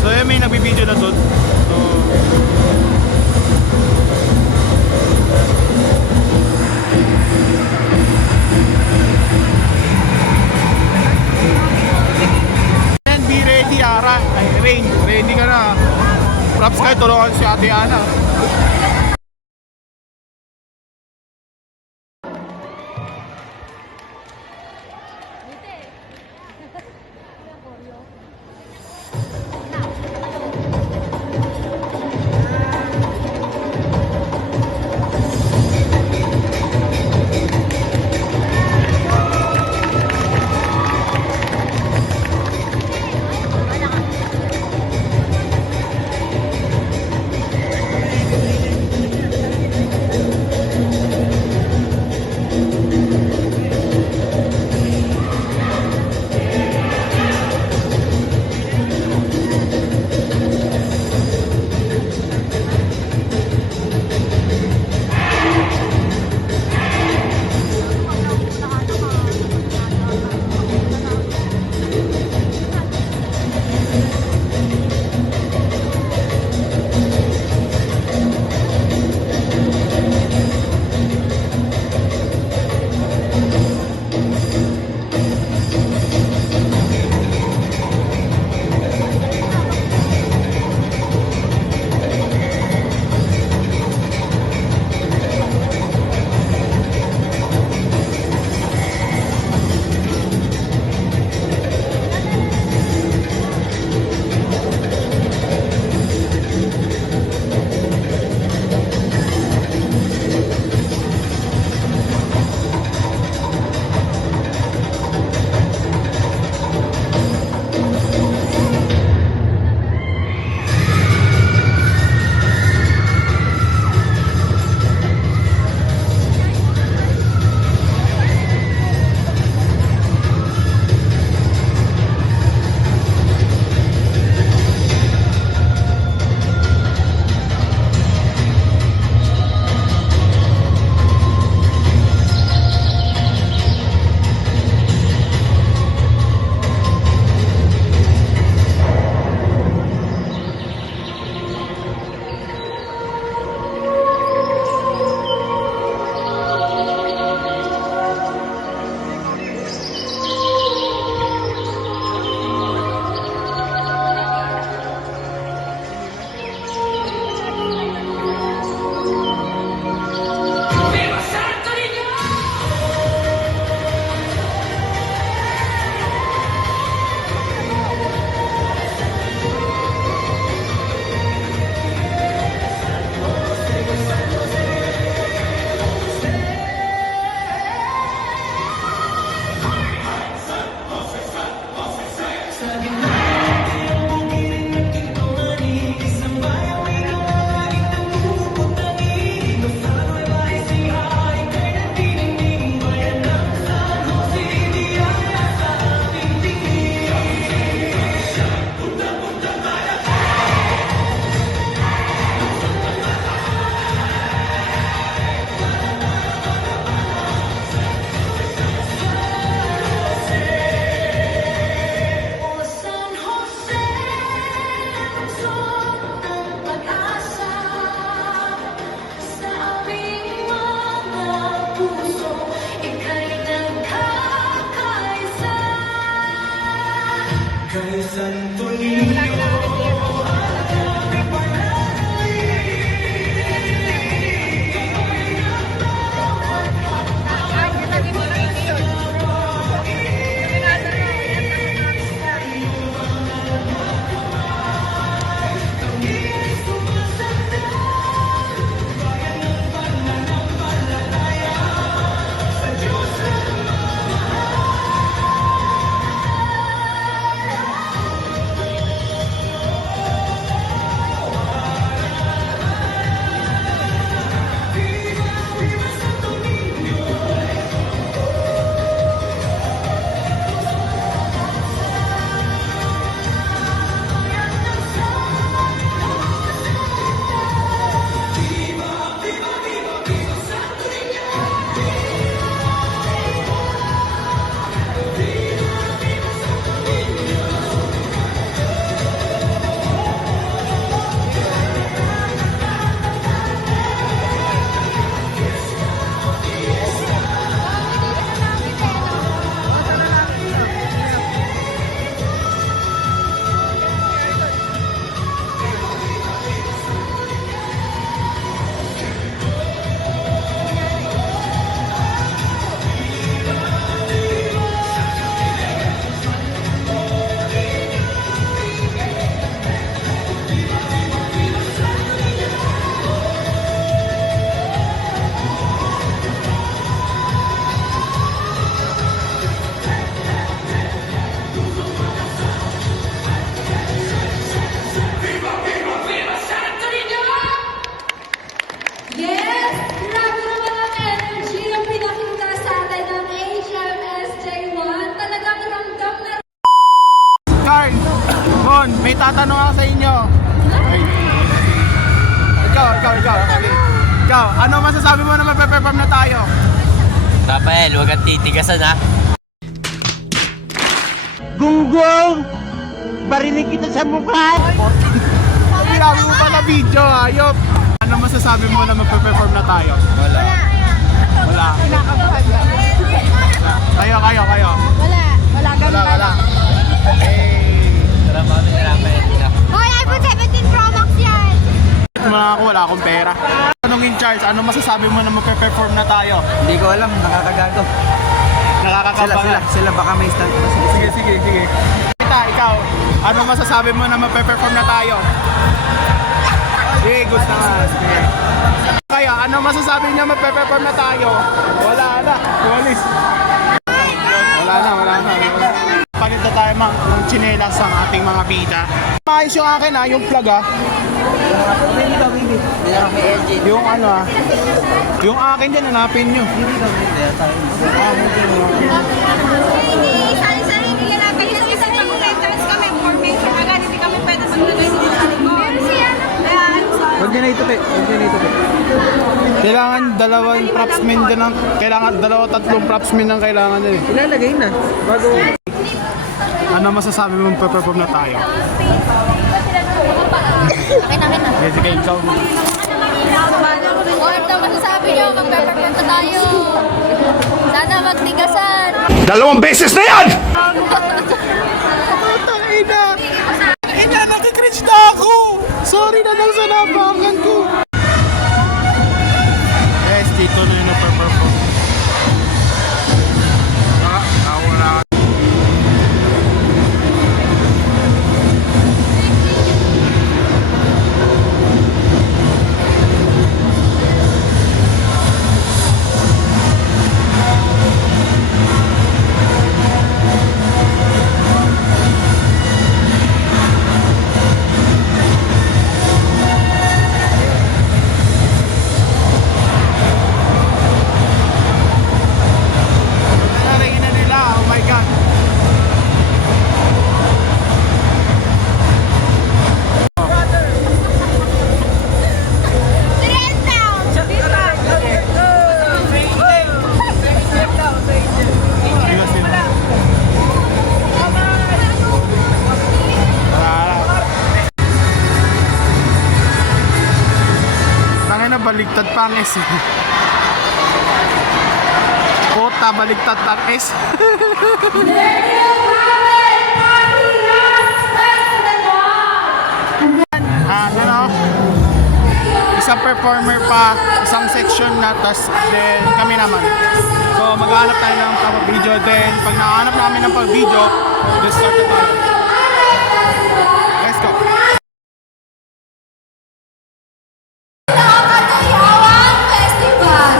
So yun, may nagbibideo na doon. So, and be ready, Rain, ready ka na. Props kayo, tulungan si Ate Ana. Yes! Grabe naman ang energy na pinakita sa atin ng HMSJ1. Talagang ramdam na Carl, Bon, may tatanong ako sa inyo. Ay. Ikaw, ano masasabi mo na magpe-perform na tayo? Rafael, huwag kang titigasan ha. Gunggong! Barinig kita sa mukha! Grabe mo pa na video, hayop. Ano masasabi mo na magpe-perform na tayo? Wala. kinakabahan lang. Kayo. Wala, ganun Wala. Tara, mami, Rafael. Hoy, iPhone 17 Pro Max yan! Wala akong pera. Tanungin Charles, ano masasabi mo na magpe-perform na tayo? Hindi ko alam, nakakagago. Nakakakabahan. Sila baka may stand. Sige. Ikaw, ano masasabi mo na magpe-perform na tayo? Sige, gusto naman. Sige. Kaya, ano masasabi niya magpe-perform na tayo? Wala na. Walis. Wala na. Palit na tayo ng tsinelas ang ating mga bida. Maayos yung akin yung plug Yung ano yung akin dyan, hanapin nyo. Hindi, sari-sari, hindi yan natin. Isa-isa pang entrance kami, formation agad, hindi kami pwede maglagay dito sa likod. Pero siya, kaya ano sa... Huwag niya na ito, Kailangan dalawang propsmen din ang tatlong propsmen ang kailangan din eh. Ilalagay na. Bago. Ano masasabi mo perform na tayo? Akin na. Jessica, ikaw. O, ito masasabi nyo, mag-perform na tayo. Sana magtigasan. 2 beses na yan! Ina, nakikringe na ako! Sorry na lang sa nabangan ko. Yes, dito na yung perform. Wala. Baligtad pa ang S. Kota, baligtad pa ang S. There you have it! Party isang performer pa, isang section na, tas then kami naman. So maghahanap tayo ng pag-video, then pag nakahanap namin ng pag-video, let's start na tayo. Let's go! Kadayawan Festival.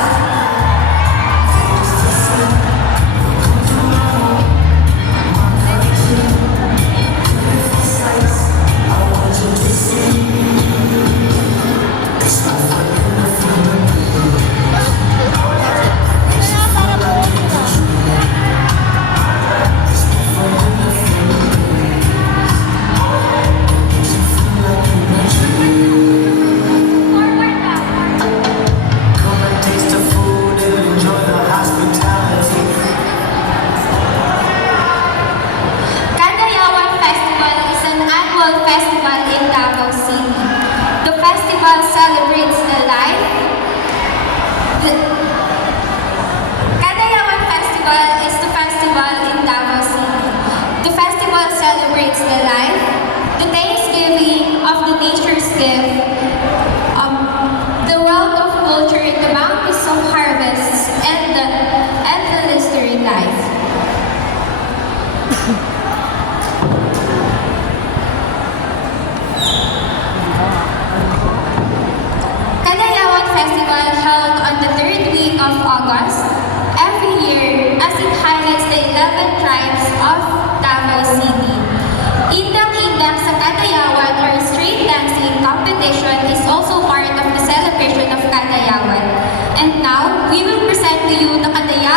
Kadayawan Festival is an annual festival in Davao City. The festival celebrates the life. Kadayawan Festival is the festival in Davao City. The festival celebrates the life, the thanksgiving of the nature's gift, the wealth of culture, the bounties of harvests, and the history life. Kadayawan Festival held on the 3rd week of August every year as it highlights the 11 tribes of Davao City. Indang-indang sa Kadayawan or street dancing competition is also part of the celebration of Kadayawan. And now, we will present to you the Kadayawan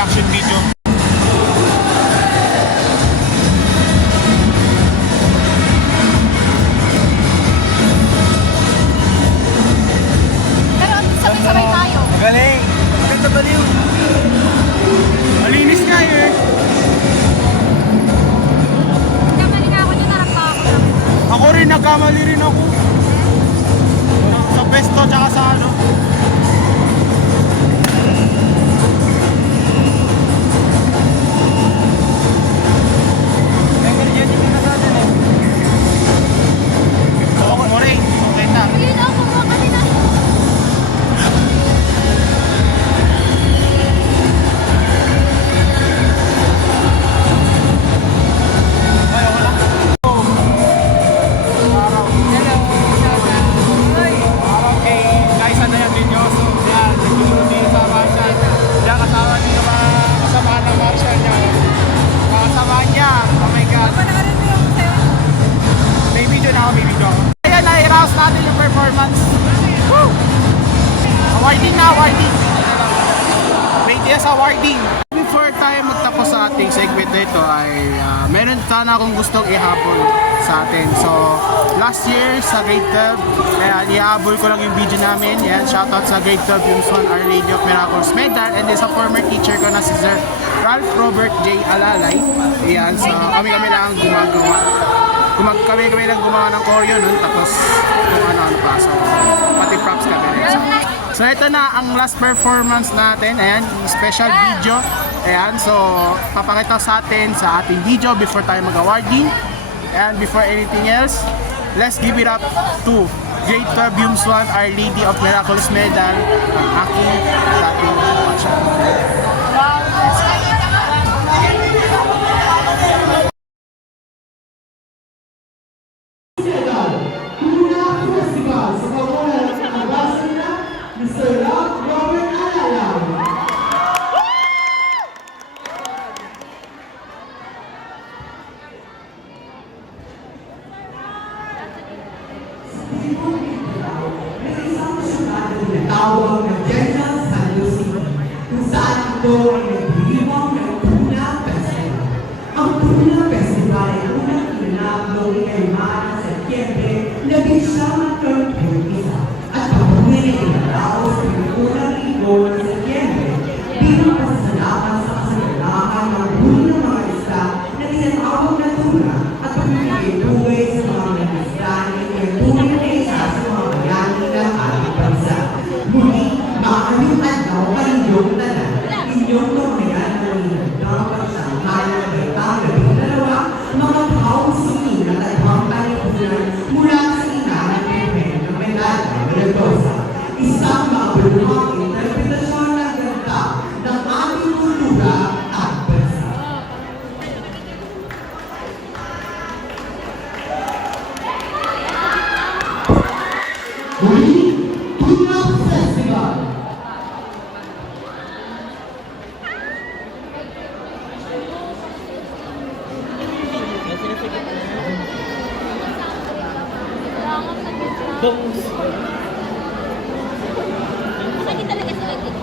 reaction video. Pero sabay-sabay tayo. Galing. Ganda ba niyo? Malinis nga eh. Kamali nga ako dyan, narapa ako. Ako rin, nagkamali rin ako. Sa pesto tsaka sa ano. Ako rin, okay na. Yun ako mo kanina. Araw kay guys, ano yan video? So, yan, nag-duty sa Marshall. Yan, kasama din yung mga kasamaan ng Marshall niya. Mga kasamaan niya, oh my God. May video na ako, may video ako. Ayan, na-arouse natin yung performance. Woo! Awarding na, awarding. BTS awarding. Before tayo magtapos sa ating segment nito ay meron sana akong gustong ihabol sa atin. So, last year sa grade 12, ayan, ihabol ko lang yung video namin. Yan, shoutout sa grade 12, yung Swan Our Lady of Miracles Medal. And then sa former teacher ko na si Sir Ralph Robert J. Alalay. Ayan, so kami-kami lang gumagawa. Kami lang gumawa ng choreo nun, tapos kung ano-ano pa. So, pati props kami rin. So, ito na ang last performance natin. Ayan, special video. Ayan, so, papakita sa atin sa ating video before tayo mag-awarding. And before anything else, let's give it up to Grade 12 Yung Swan Our Lady of Miracles Medal, ang aking dating watcher. Tawag ng General San Luis, kung saan ito ay nagdiriwang ng Tuna Festival. Ang Tuna Festival ay unang kinanap noong ika-5 ng Setyembre, 1921 at pag-uwi ay kinalaos ng unang linggo ng Setyembre bilang pasasalamat sa kasagalakan ng huli ng mga isla na tinatawag na tuna at pagbibigay-bugay sa mga isla na itinutulong na isa sa mga bayani ng ating bansa. Muli, maaaring adlaw kaninyong tanan, inyong tumayan ng inagdang pagsamay ng Baitang 12, mga taong sumina at ibang palipunan mula sa inahan ng Medalla Mendoza. Isang maabuluhang interpretasyon ng ganda ng ating kultura at bansa. Muli, Tuna Festival. Hindi talaga sila dito.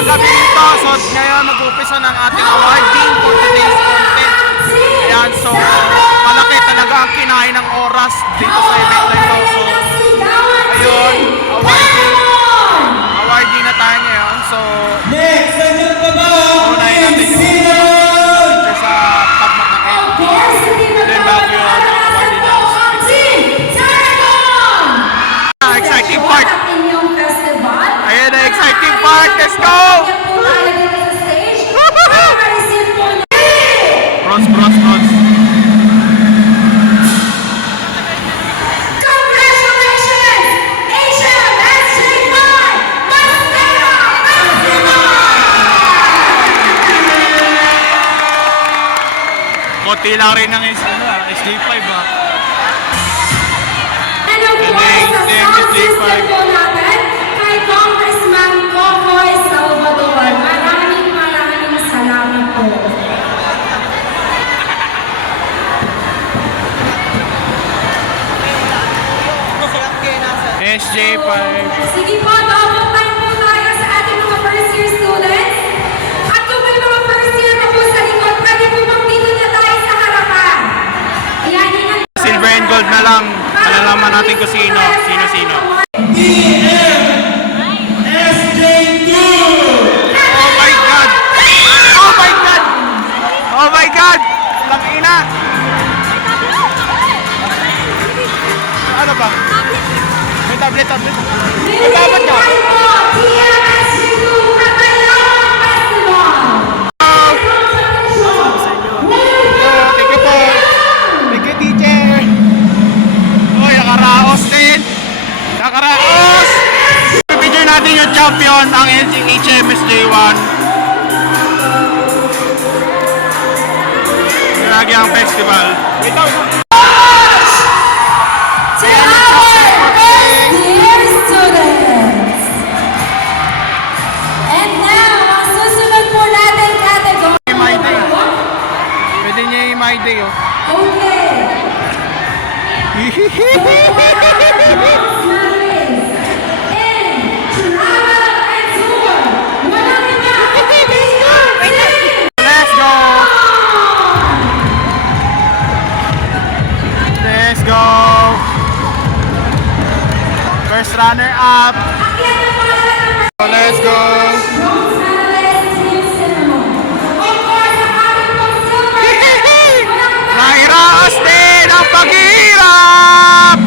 ng gabi nito. So ngayon mag-umpisa ng ating awarding for today's content. Ayan, so malaki talaga ang kinain ng oras dito sa event na ito. So ayun, awarding na tayo ngayon. So Next, nandiyan pa ba? unahin natin yung picture sa pagmat ng egg. Then bago yun, awarding na. Exciting part! Ayan na, exciting part! Let's go! Cross, cross, cross. Konti lang rin ng SJ5 ah. And of course, sa sound system po natin, kay Congressman Cocoy Salvador. Maraming salamat po. SJ5. Sige po, double time po tayo sa ating mga first year students. At kung may mga first year na po sa likod, pwede po magdito na tayo sa harapan. Ayan, yun. Silver and gold na lang. Malalaman natin kung sino. Sino-sino. SJ2! Oh my God! Oh my God! Oh my God! Langina! Ano ba? May tablet. May dapat ka? Thank you po. Thank you, teacher. Uy, nakaraos din. Nakaraos! Pipicture natin yung champion, ang HMSJ1. Lagi ang festival. Wait lang. To our first year students. And now, ang susunod po natin category. My day. Pwede niya yung my day, oh. Okay. Let's go! Let's go! First runner up. Let's go! Nahiraos din ang paghihirap!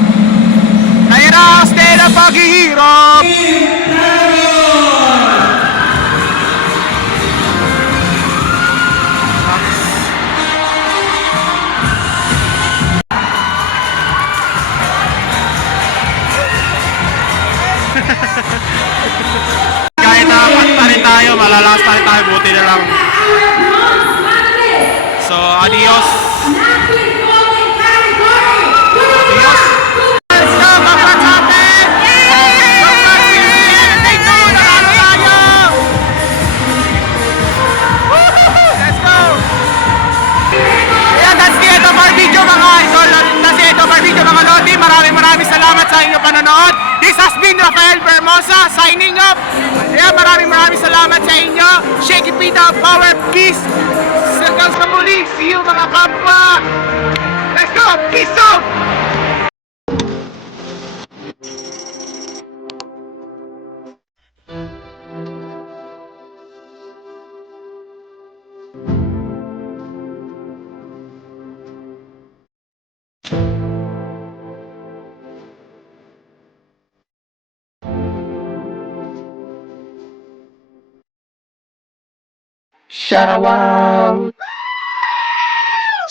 Nahiraos din ang paghihirap! Kahit na pa rin tayo, malalas pa rin tayo, buti na lang. So, adios! Adios! Let's go! Congrats natin! Let's go! Nanalo tayo! Let's go! Ayan, that's the end of our video mga idol. That's the end of our video mga lodi. Maraming salamat sa inyong panonood. This has been Rafael Bermosa signing up. Ayan, maraming salamat sa inyo. Shaky Pita, Power, Peace. Hanggang sa muli. See you mga kapwa. Let's go! Peace out!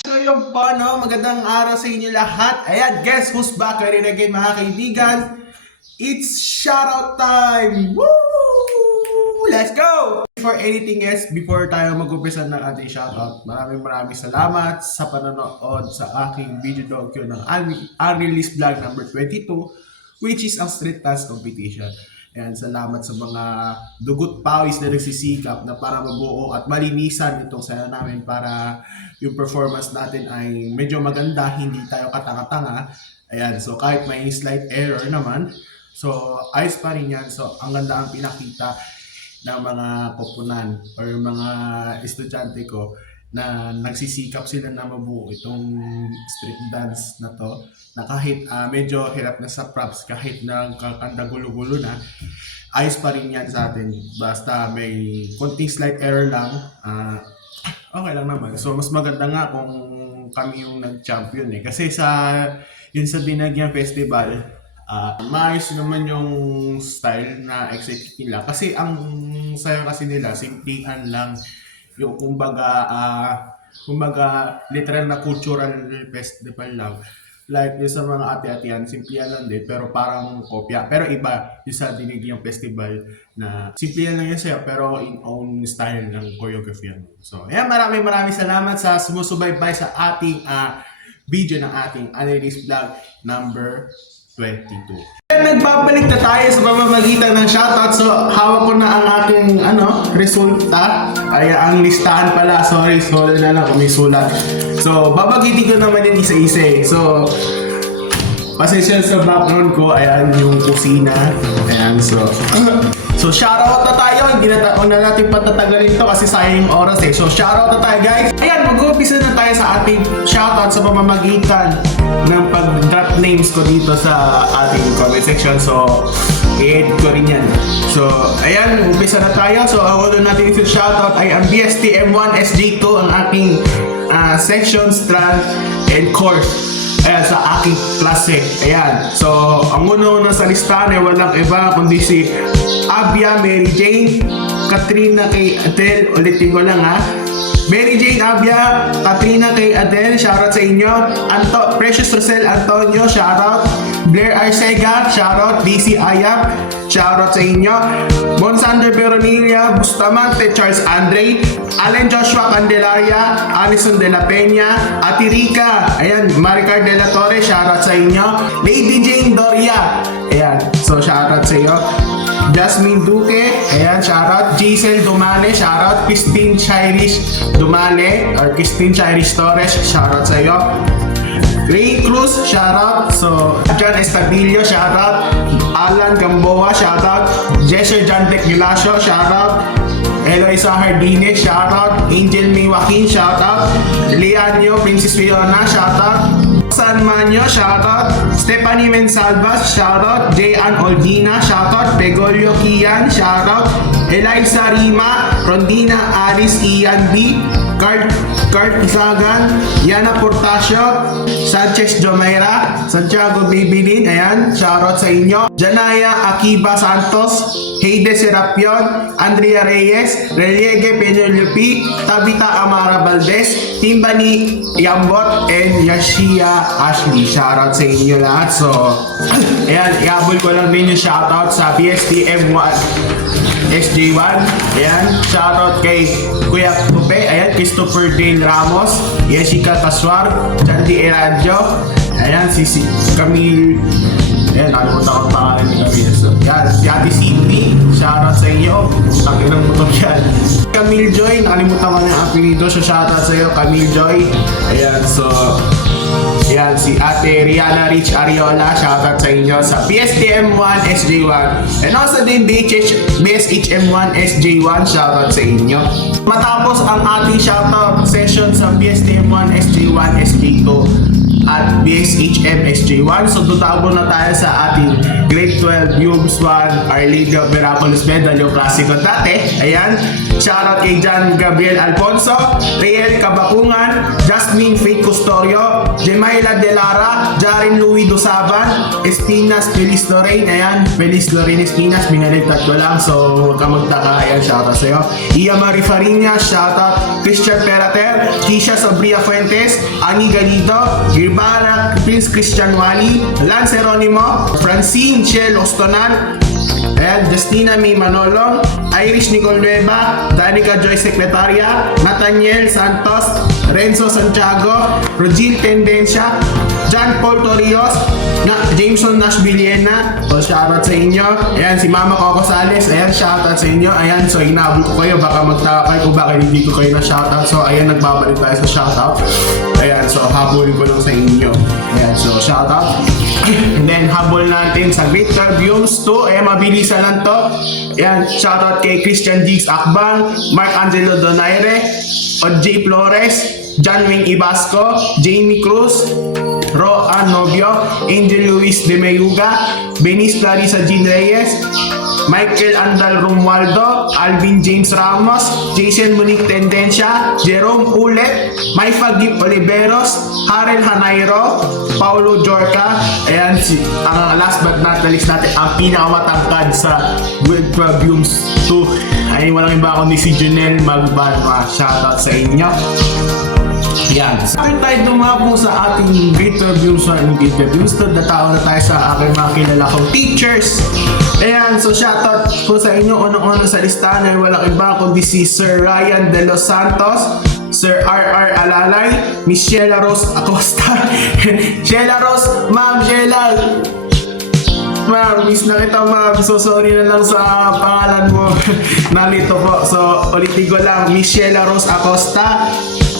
So yung po, no? Magandang araw sa inyo lahat. Ayan, guess who's back again mga kaibigan? It's shoutout time! Woo! Let's go! Before anything else, before tayo mag-umpisa ng ating shoutout, maraming salamat sa panonood sa aking video docu ng unreleased vlog number 22, which is ang street dance competition. Ayan, salamat sa mga dugot pawis na nagsisikap na para mabuo at malinisan itong sana namin para yung performance natin ay medyo maganda, hindi tayo katanga-tanga. Ayan, so kahit may slight error naman, so ayos pa rin yan. So ang ganda ang pinakita. ng mga koponan or yung mga estudyante ko na nagsisikap sila na mabuo itong street dance na to, na kahit medyo hirap na sa props, kahit nagkakanda gulo-gulo na, ayos pa rin yan sa atin. Basta may konting slight error lang, okay lang naman. So mas maganda nga kung kami yung nag-champion eh. Kasi yun sa Dinagyang Festival, maayos naman yung style na execute nila. Kasi ang saya kasi nila, simplihan lang yung kumbaga literal na cultural festival lang. Like yung sa mga ate-atian, simplihan lang din, pero parang kopya. Pero iba yung sa Dinagyang Festival na simplihan lang yung saya, pero in own style ng choreography. So, ayan, maraming salamat sa sumusubaybay sa ating video ng ating Annalise Vlog number 22. Nagbabalik na tayo sa pamamagitan ng shoutout. So, hawak ko na ang aking resulta. Ay, ang listahan pala. Sorry na lang kung may sulat. So, babagitin ko naman yung isa-isa eh. So, pasensya sa background ko. Ayan, yung kusina. Ayan, so shoutout na tayo. Hindi na natin patatagalin to kasi sayang yung oras eh. So, shoutout na tayo guys. Ayan, mag-umpisa na tayo sa ating shoutout sa pamamagitan ng pag-drop names ko dito sa ating comment section. So, i-edit ko rin yan. So, ayan, umpisa na tayo. So, ang una natin ito shoutout ay ang BST-M1-SJ2, ang aking section, strand, and course. Ayan, sa aking klase. Ayan. So, ang una sa listahan ay walang iba kundi si Abia Mary Jane, Katrina kay Adele. Ulitin ko lang ha. Mary Jane, Abia, Katrina kay Adele, shoutout sa inyo. Precious Rosel Antonio, shoutout. Blair Arcega, shoutout. DC Ayap, shoutout sa inyo. Monsander Veronilla, Bustamante, Charles Andre, Allen Joshua Candelaria, Alison De La Peña, Ati Rica, ayan, Maricar De La Torre, shoutout sa inyo. Lady Jane Doria, ayan, so shoutout sa iyo. Jasmine Duque, ayan, shoutout. Giselle Dumane, shoutout. Christine Chirish Dumane, or Christine Chirish Torres, shoutout sa iyo. Ray Cruz, shoutout. So, John Estabilio, shoutout. Alan Gamboa, shoutout. Jesser John Teculacio, shoutout. Eloisa Hardines, shoutout. Angel May Joaquin, shoutout. Leanio Princess Fiona, shoutout. San Manyo, shoutout. Stephanie Mensalvas, shoutout. J.Ann Oldina, shoutout. Begolio Kian, shoutout. Eliza Rima, Rondina Alice Ian B, Cart Isagan, Yana Portasio, Sanchez Jomaira, Santiago Bibilin, ayan, shoutout sa inyo. Janaya Akiba Santos, Heide Serapion, Andrea Reyes, Reliege Peñolupi, Tabita Amara Valdez, Timbani Yambot, and Yashia Ashley. Shoutout sa inyo lahat. So, ayan, iabol ko lang din yung shoutout sa BSTM1 SJ1. Ayan, shoutout kay Kuya Tupe, ayan, Christopher Dale Ramos, Jessica Taswar, Chandy Eradjo, ayan, si Camille, ayan, nakalimutan ko pangalan ni Camille. So, yan, Yati Cindy, shoutout sa iyo, takirang butong yan. Camille Joy, nakalimutan ko na yung apelido, so shoutout sa iyo, Camille Joy. Ayan, so, yan, si Ate Rihanna Rich Ariola, shoutout sa inyo sa BSTM1 SJ1. And also din BSHM1 SJ1, shoutout sa inyo. Matapos ang ating shoutout session sa BSTM1 SJ1 SJ2 at BSHM SJ1, so tutabo na tayo sa ating grade 12 UBS 1 Our Lady of Miraculous Medal, yung klasiko dati. Ayan, shoutout kay John Gabriel Alfonso, Riel Kabakungan, Jasmine Faith Custorio, Jemaila Delara, Jaren Louis Dosaban, Espinas Feliz Lorraine, ayan, Feliz Lorraine Espinas, binaliktad ko lang, so huwag ka magtaka, ayan, shoutout sa'yo. Iya Marie Fariña, shoutout. Christian Perater, Kisha Sabria Fuentes, Ani Galito, Girbala Prince Christian Wali, Lance Jeronimo, Francine Chel Ostonan, ayan, Justina May Manolong, Irish Nicole Nueva, Danica Joy Secretaria, Nathaniel Santos, Renzo Santiago, Rogil Tendencia, John Paul Torrijos, Jameson Nash Villena, so shoutout sa inyo. Ayan, si Mama Coco Sales, ayan, shoutout sa inyo. Ayan, so hinabol ko kayo, baka magtaka kayo kung bakit hindi ko kayo na shoutout. So ayan, nagbabalik tayo sa shoutout. Ayan, so habulin ko lang sa inyo. Ayan, so shoutout. And then habol natin sa Great Carbiums 2. Ayan, mabilisan lang to. Ayan, shoutout kay Christian Jigs Akbang, Mark Angelo Donaire, J. Flores, John Wing Ibasco, Jamie Cruz, Roan Novio, Angel Luis de Meyuga, Benice Clarissa Jean Reyes, Michael Andal Romualdo, Alvin James Ramos, Jason Monique Tendencia, Jerome Ulet, Maifa Gip Oliveros, Harel Hanairo, Paulo Jorca, ayan ang last but not the least natin, ang pinakamatangkad sa Great Carbiums 2 ay walang iba kundi si Junel Magbanwa. Shoutout sa inyo. Yan. Bakit tayo dumapo sa ating Great Carbiums 1 and Great Carbiums 2? Natawag na tayo sa aking mga kilala kong teachers. Ayan, so shoutout po sa inyo. Unang-una sa listahan ay walang iba kundi si Sir Ryan De Los Santos, Sir R.R. Alalay, Miss Sheila Rose Acosta. Sheila Rose, Ma'am Sheila. Ma'am, miss na kita ma'am. So sorry na lang sa pangalan mo. Nalito po. So ulitin ko lang, Miss Sheila Rose Acosta.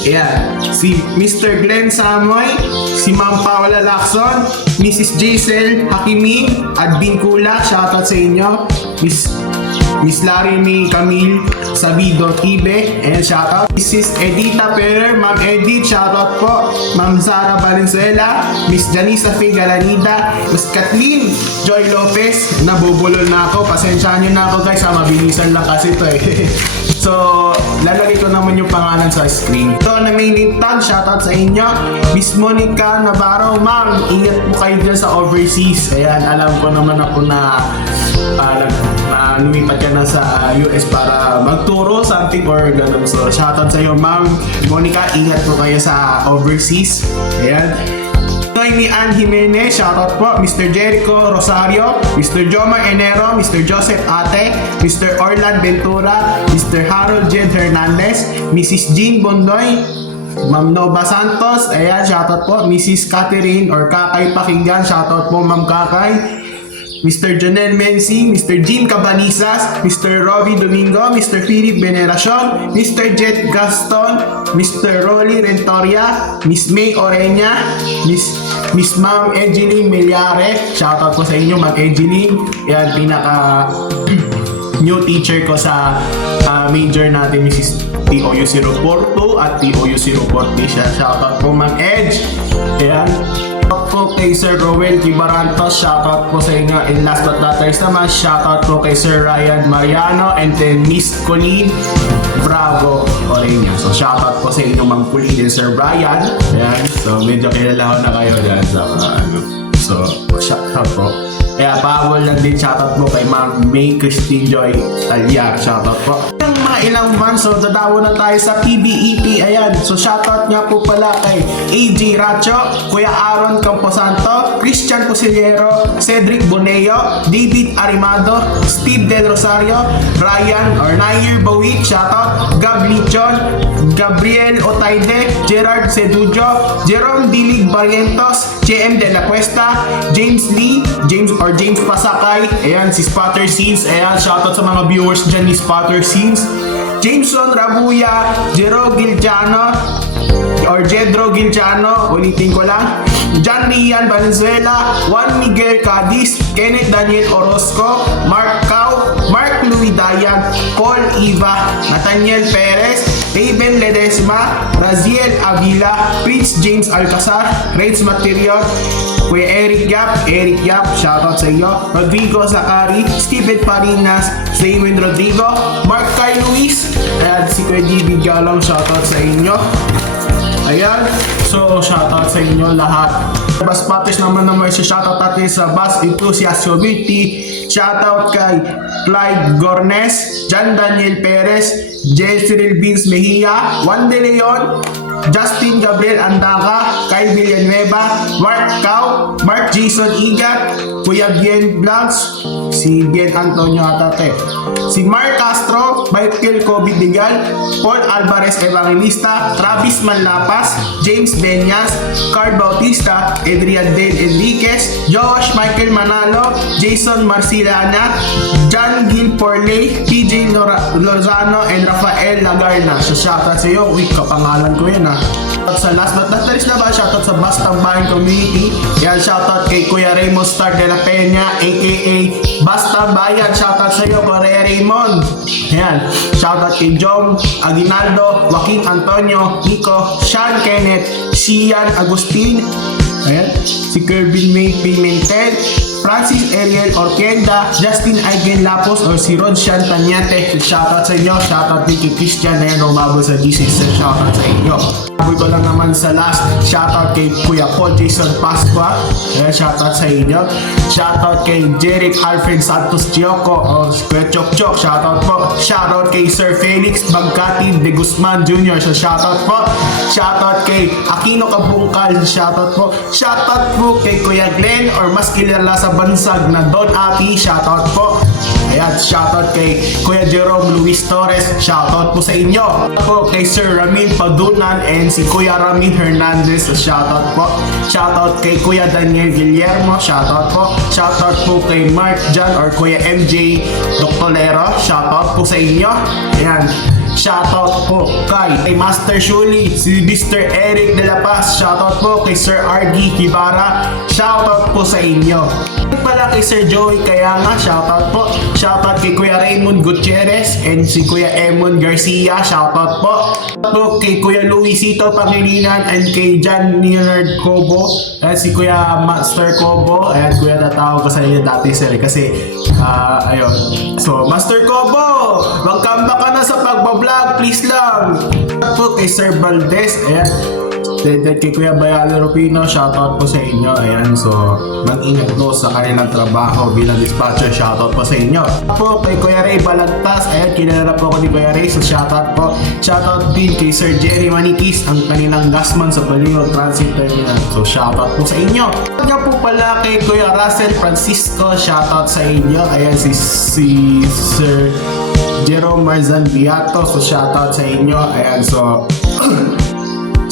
Ayan, si Mr. Glenn Samoy, si Ma'am Paula Lacson, Mrs. Giselle Hakiming, Advin Kula, shoutout sa inyo. Miss Larimie Camille Sabido Ibe, and shoutout. Mrs. Edita Perer, Ma'am Edith, shoutout po. Ma'am Sara Valenzuela, Miss Janisa Faye Galanida, Miss Kathleen Joy Lopez. Nabubulol na ako, pasensyahan nyo na ako guys, mabilisan lang kasi ito eh. So, lalagay ko naman yung pangalan sa screen. So, na main tag, shoutout sa inyo. Miss Monica Navarro, ma'am, ingat po kayo dyan sa overseas. Ayan, alam ko naman ako na lumipat ka na sa US para magturo, something or ganun. So, shoutout sa iyo, ma'am Monica, ingat po kayo sa overseas. Ayan. Noemi Ann Jimenez, shoutout po. Mr. Jericho Rosario, Mr. Jomar Enero, Mr. Joseph Ate, Mr. Orlan Ventura, Mr. Harold Jed Hernandez, Mrs. Jean Bondoy, Ma'am Nova Santos, ayan, shoutout po. Mrs. Catherine or Kakay Pakinggan, shoutout po Ma'am Kakay. Mr. Jonel Mensi, Mr. Jim Cabanisas, Mr. Robbie Domingo, Mr. Philip Veneracion, Mr. Jet Gaston, Mr. Rolly Rentoria, Miss May Orenya, Miss Ma'am Angeline Meliare, shoutout po sa inyo Ma'am Angeline, yan pinaka new teacher ko sa major natin, Mrs. TOU 042 at TOU 040 siya, shoutout po Ma'am Edge, yan. Shoutout po kay Sir Rowel Kibarantos, shoutout po sa inyo. And last but not least naman, shoutout po kay Sir Ryan Mariano and then Miss Colleen Bravo Orenia. So shoutout po sa inyo Ma'am Colleen and Sir Brian. Ayan, so medyo kilala ko na kayo dyan sa so shoutout po. Kaya pabol lang din, shoutout po kay Ma'am May Christine Joy Talia, shoutout po. Yung mga ilang months, so dadawo na tayo sa PBEP, ayan. So shoutout nga po pala kay AJ Racho, Kuya Aaron Camposanto, Christian Pusillero, Cedric Boneo, David Arimado, Steve Del Rosario, Ryan or Nair Bawit, shoutout, Gab Lichon, Gabriel Otaide, Gerard Sedujo, Jerome Dilig Barrientos, JM De La Cuesta, James Lee, James Pasakay, ayan, si Spotter Scenes, ayan, shoutout sa mga viewers dyan ni Spotter Scenes, Jameson Rabuya, Jero Gilgiano, or Jedro Gilgiano, ulitin ko lang, John Rian Valenzuela, Juan Miguel Cadiz, Kenneth Daniel Orozco, Mark Cao, Mark Louis Dayag, Paul Iva, Nathaniel Perez, Raven Ledesma, Raziel Avila, Prince James Alcazar, Reds Material, Kuya Eric Yap, shoutout sa iyo, Rodrigo Zakari, Stephen Parinas, Saywin Rodrigo, Mark Kai Luis, ayan, si Kuya GB Galong, shoutout sa inyo. Ayan, so shoutout sa inyo lahat. Bas Patis naman si shoutout natin sa Bas Enthusiast Committee. Shoutout kay Clyde Gornes, John Daniel Perez, Jezreel Vince Mejia, Juan De Leon, Justin Gabriel Andaca, Kyle Villanueva, Mark Cao, Mark Jason Igat, Kuya Bien Vlogs, si Bien Antonio Atate, si Mark Castro, Michael Kobe Digal, Paul Alvarez Evangelista, Travis Manlapas, James Benyas, Carl Bautista, Adrian Dale Enriquez, Josh Michael Manalo, Jason Marcilana, John Gil Porley, PJ Lozano, and Rafael Lagarna. So shoutout sa iyo. Uy, kapangalan ko yan Sa last but not least naman, shoutout sa Bastang Bayan Community. Yan, shoutout kay Kuya Raymond Star de la Peña, aka Bastang Bayan. Shoutout sa iyo, Kuya Raymond. Yan, shoutout kay Jom Aguinaldo, Joaquin Antonio, Nico, Sean Kenneth, Sian Agustin, ayan, si Kervin May Pimentel, Francis Ariel Orquenda, Justin Aigen Lapos, or si Rod Sean Tanyate. Shoutout sa inyo. Shoutout din kay Christian na yan umabot sa G6. Shoutout sa inyo. Sabi ko lang naman sa last, shoutout kay Kuya Paul Jason Pasqua. Ayan, shoutout sa inyo. Shoutout kay Jeric Alfred Santos Gioco, o Kuya Chok Chok. Shoutout po. Shoutout kay Sir Felix Bagcati de Guzman Jr. So shoutout po. Shoutout kay Aquino Kabungkal. Shoutout po. Shoutout po kay Kuya Glenn, or mas kilala sa bansag na Don Ati. Shoutout po. Ayan, shoutout kay Kuya Jerome Luis Torres. Shoutout po sa inyo. Po kay Sir Ramin Padunan and si Kuya Ramin Hernandez. So shoutout po. Shoutout kay Kuya Daniel Guillermo. Shoutout po. Shoutout po kay Mark John, or Kuya MJ Doctolero. Shoutout po sa inyo. Ayan. Shoutout po kay Master Shuli, si Mr. Eric De La Paz. Shoutout po kay Sir RD Kibara. Shoutout po sa inyo. Pala kay Sir Joey Kayanga. Shoutout po. Shoutout kay Kuya Raymond Gutierrez and si Kuya Emon Garcia. Shoutout po. Po kay Kuya Luisito Pangilinan and kay John Leonard Cobo. Ayan, si Kuya Master Cobo. Ayan, Kuya, tatawag ko sa inyo dati sir kasi ayun. So Master Cobo, welcome back ka na sa pagbablog, please lang. Po kay Sir Valdez. Ayan, kay Kuya Bayalo Rupino, shoutout po sa inyo. Ayan, so mag-ingat po sa kanilang trabaho bilang dispatcher. Shoutout po sa inyo. Po kay Kuya Ray Balagtas. Ayan, kilala po ako ni Kuya Ray, so shoutout po. Shoutout din kay Sir Jerry Manikis, ang kanilang gasman sa Balino Transit Terminal. So shoutout po sa inyo. Kanya po pala kay Kuya Russell Francisco. Shoutout sa inyo. Ayan, si Sir Jerome Marzan Biato. So shoutout sa inyo. Ayan, so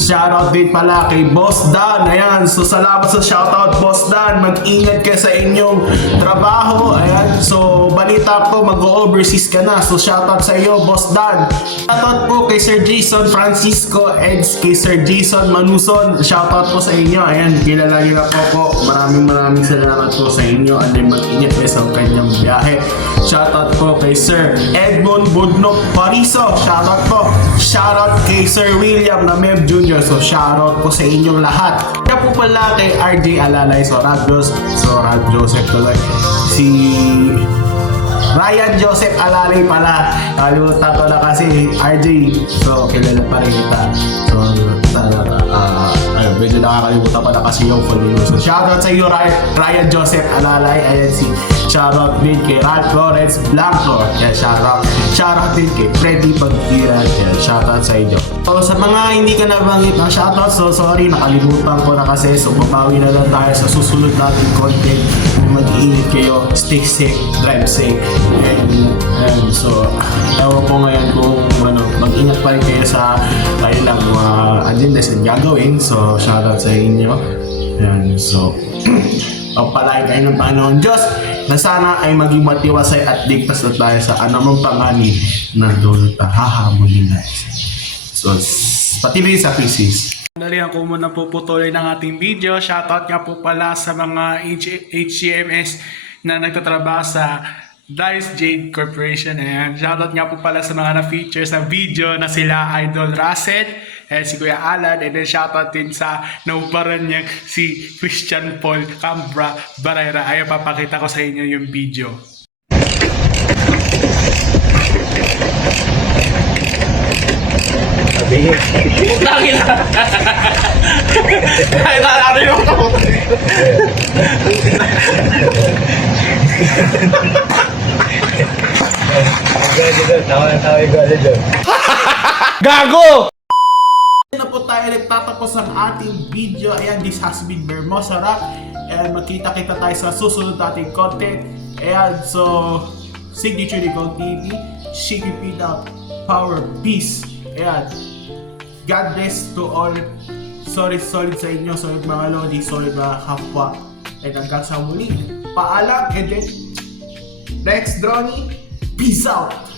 shoutout din pala kay Boss Dan. Ayan, so salamat sa shoutout, Boss Dan. Mag-ingat ka sa inyong trabaho. Ayan, so balita po, mag-overseas ka na. So shoutout sa iyo, Boss Dan. Shoutout po kay Sir Jason Francisco and kay Sir Jason Manuson. Shoutout po sa inyo. Ayan, kilala nyo na po. Maraming salamat po sa inyo. And mag-ingat kayo sa kanyang biyahe. Shoutout po kay Sir Edmond Budnok Pariso. Shoutout po. Shoutout kay Sir William Nameb Jr. So shoutout po sa inyong lahat. Kaya po pala kay RJ Alalay Sorab Joseph tuloy. Si Ryan Joseph Alalay pala. Kalimutan ko na kasi RJ. So kilala pa rin kita. So medyo nakakalimutan pa na kasi yung full name. So shoutout sa iyo Ryan Joseph Alalay. Ayan, si shoutout din kay Ralph Flores Blanco. Ayan, shoutout din kay Freddy Pagkiran. Ayan, shoutout sa inyo. So sa mga hindi ka nabanggit ng shoutout, so sorry, nakalimutan ko na kasi. So papawi na lang tayo sa susunod natin content. Mag-iingat kayo, stay safe, drive safe. And so ewan ko ngayon kung mag-ingat pa rin kayo sa kailang agendas na gagawin. So shoutout sa inyo. Ayan, so pagpalain kayo ng Panginoon Diyos na sana ay maging matiwasay at ligtas na tayo sa anumang panganib na dulot na hahamulin natin. So patuloy sa krisis. Dalihan ko muna puputuloy ng ating video. Shoutout nga po pala sa mga HCMS na nagtatrabaho sa Dice Jade Corporation. Ayan. Shoutout nga po pala sa mga na-feature sa video na sila Idol Russell, si Kuya Alan, and then shoutout din sa nauparan niya si Christian Paul Cambra Barrera. Ayaw, papakita ko sa inyo yung video. Putangin na! Ay, natin yung Gago! Na po tayo nagtatapos ang ating video. Ayan, this has been Bermosa Rock. And magkita-kita tayo sa susunod nating content. Ayan, so Signature ni Gold TV, Shake It Out, Power, Peace. Ayan, God bless to all. Solid sa inyo, solid mga lodi, solid mga kapwa. And hanggang sa muli, paalam, and then next Droney, peace out!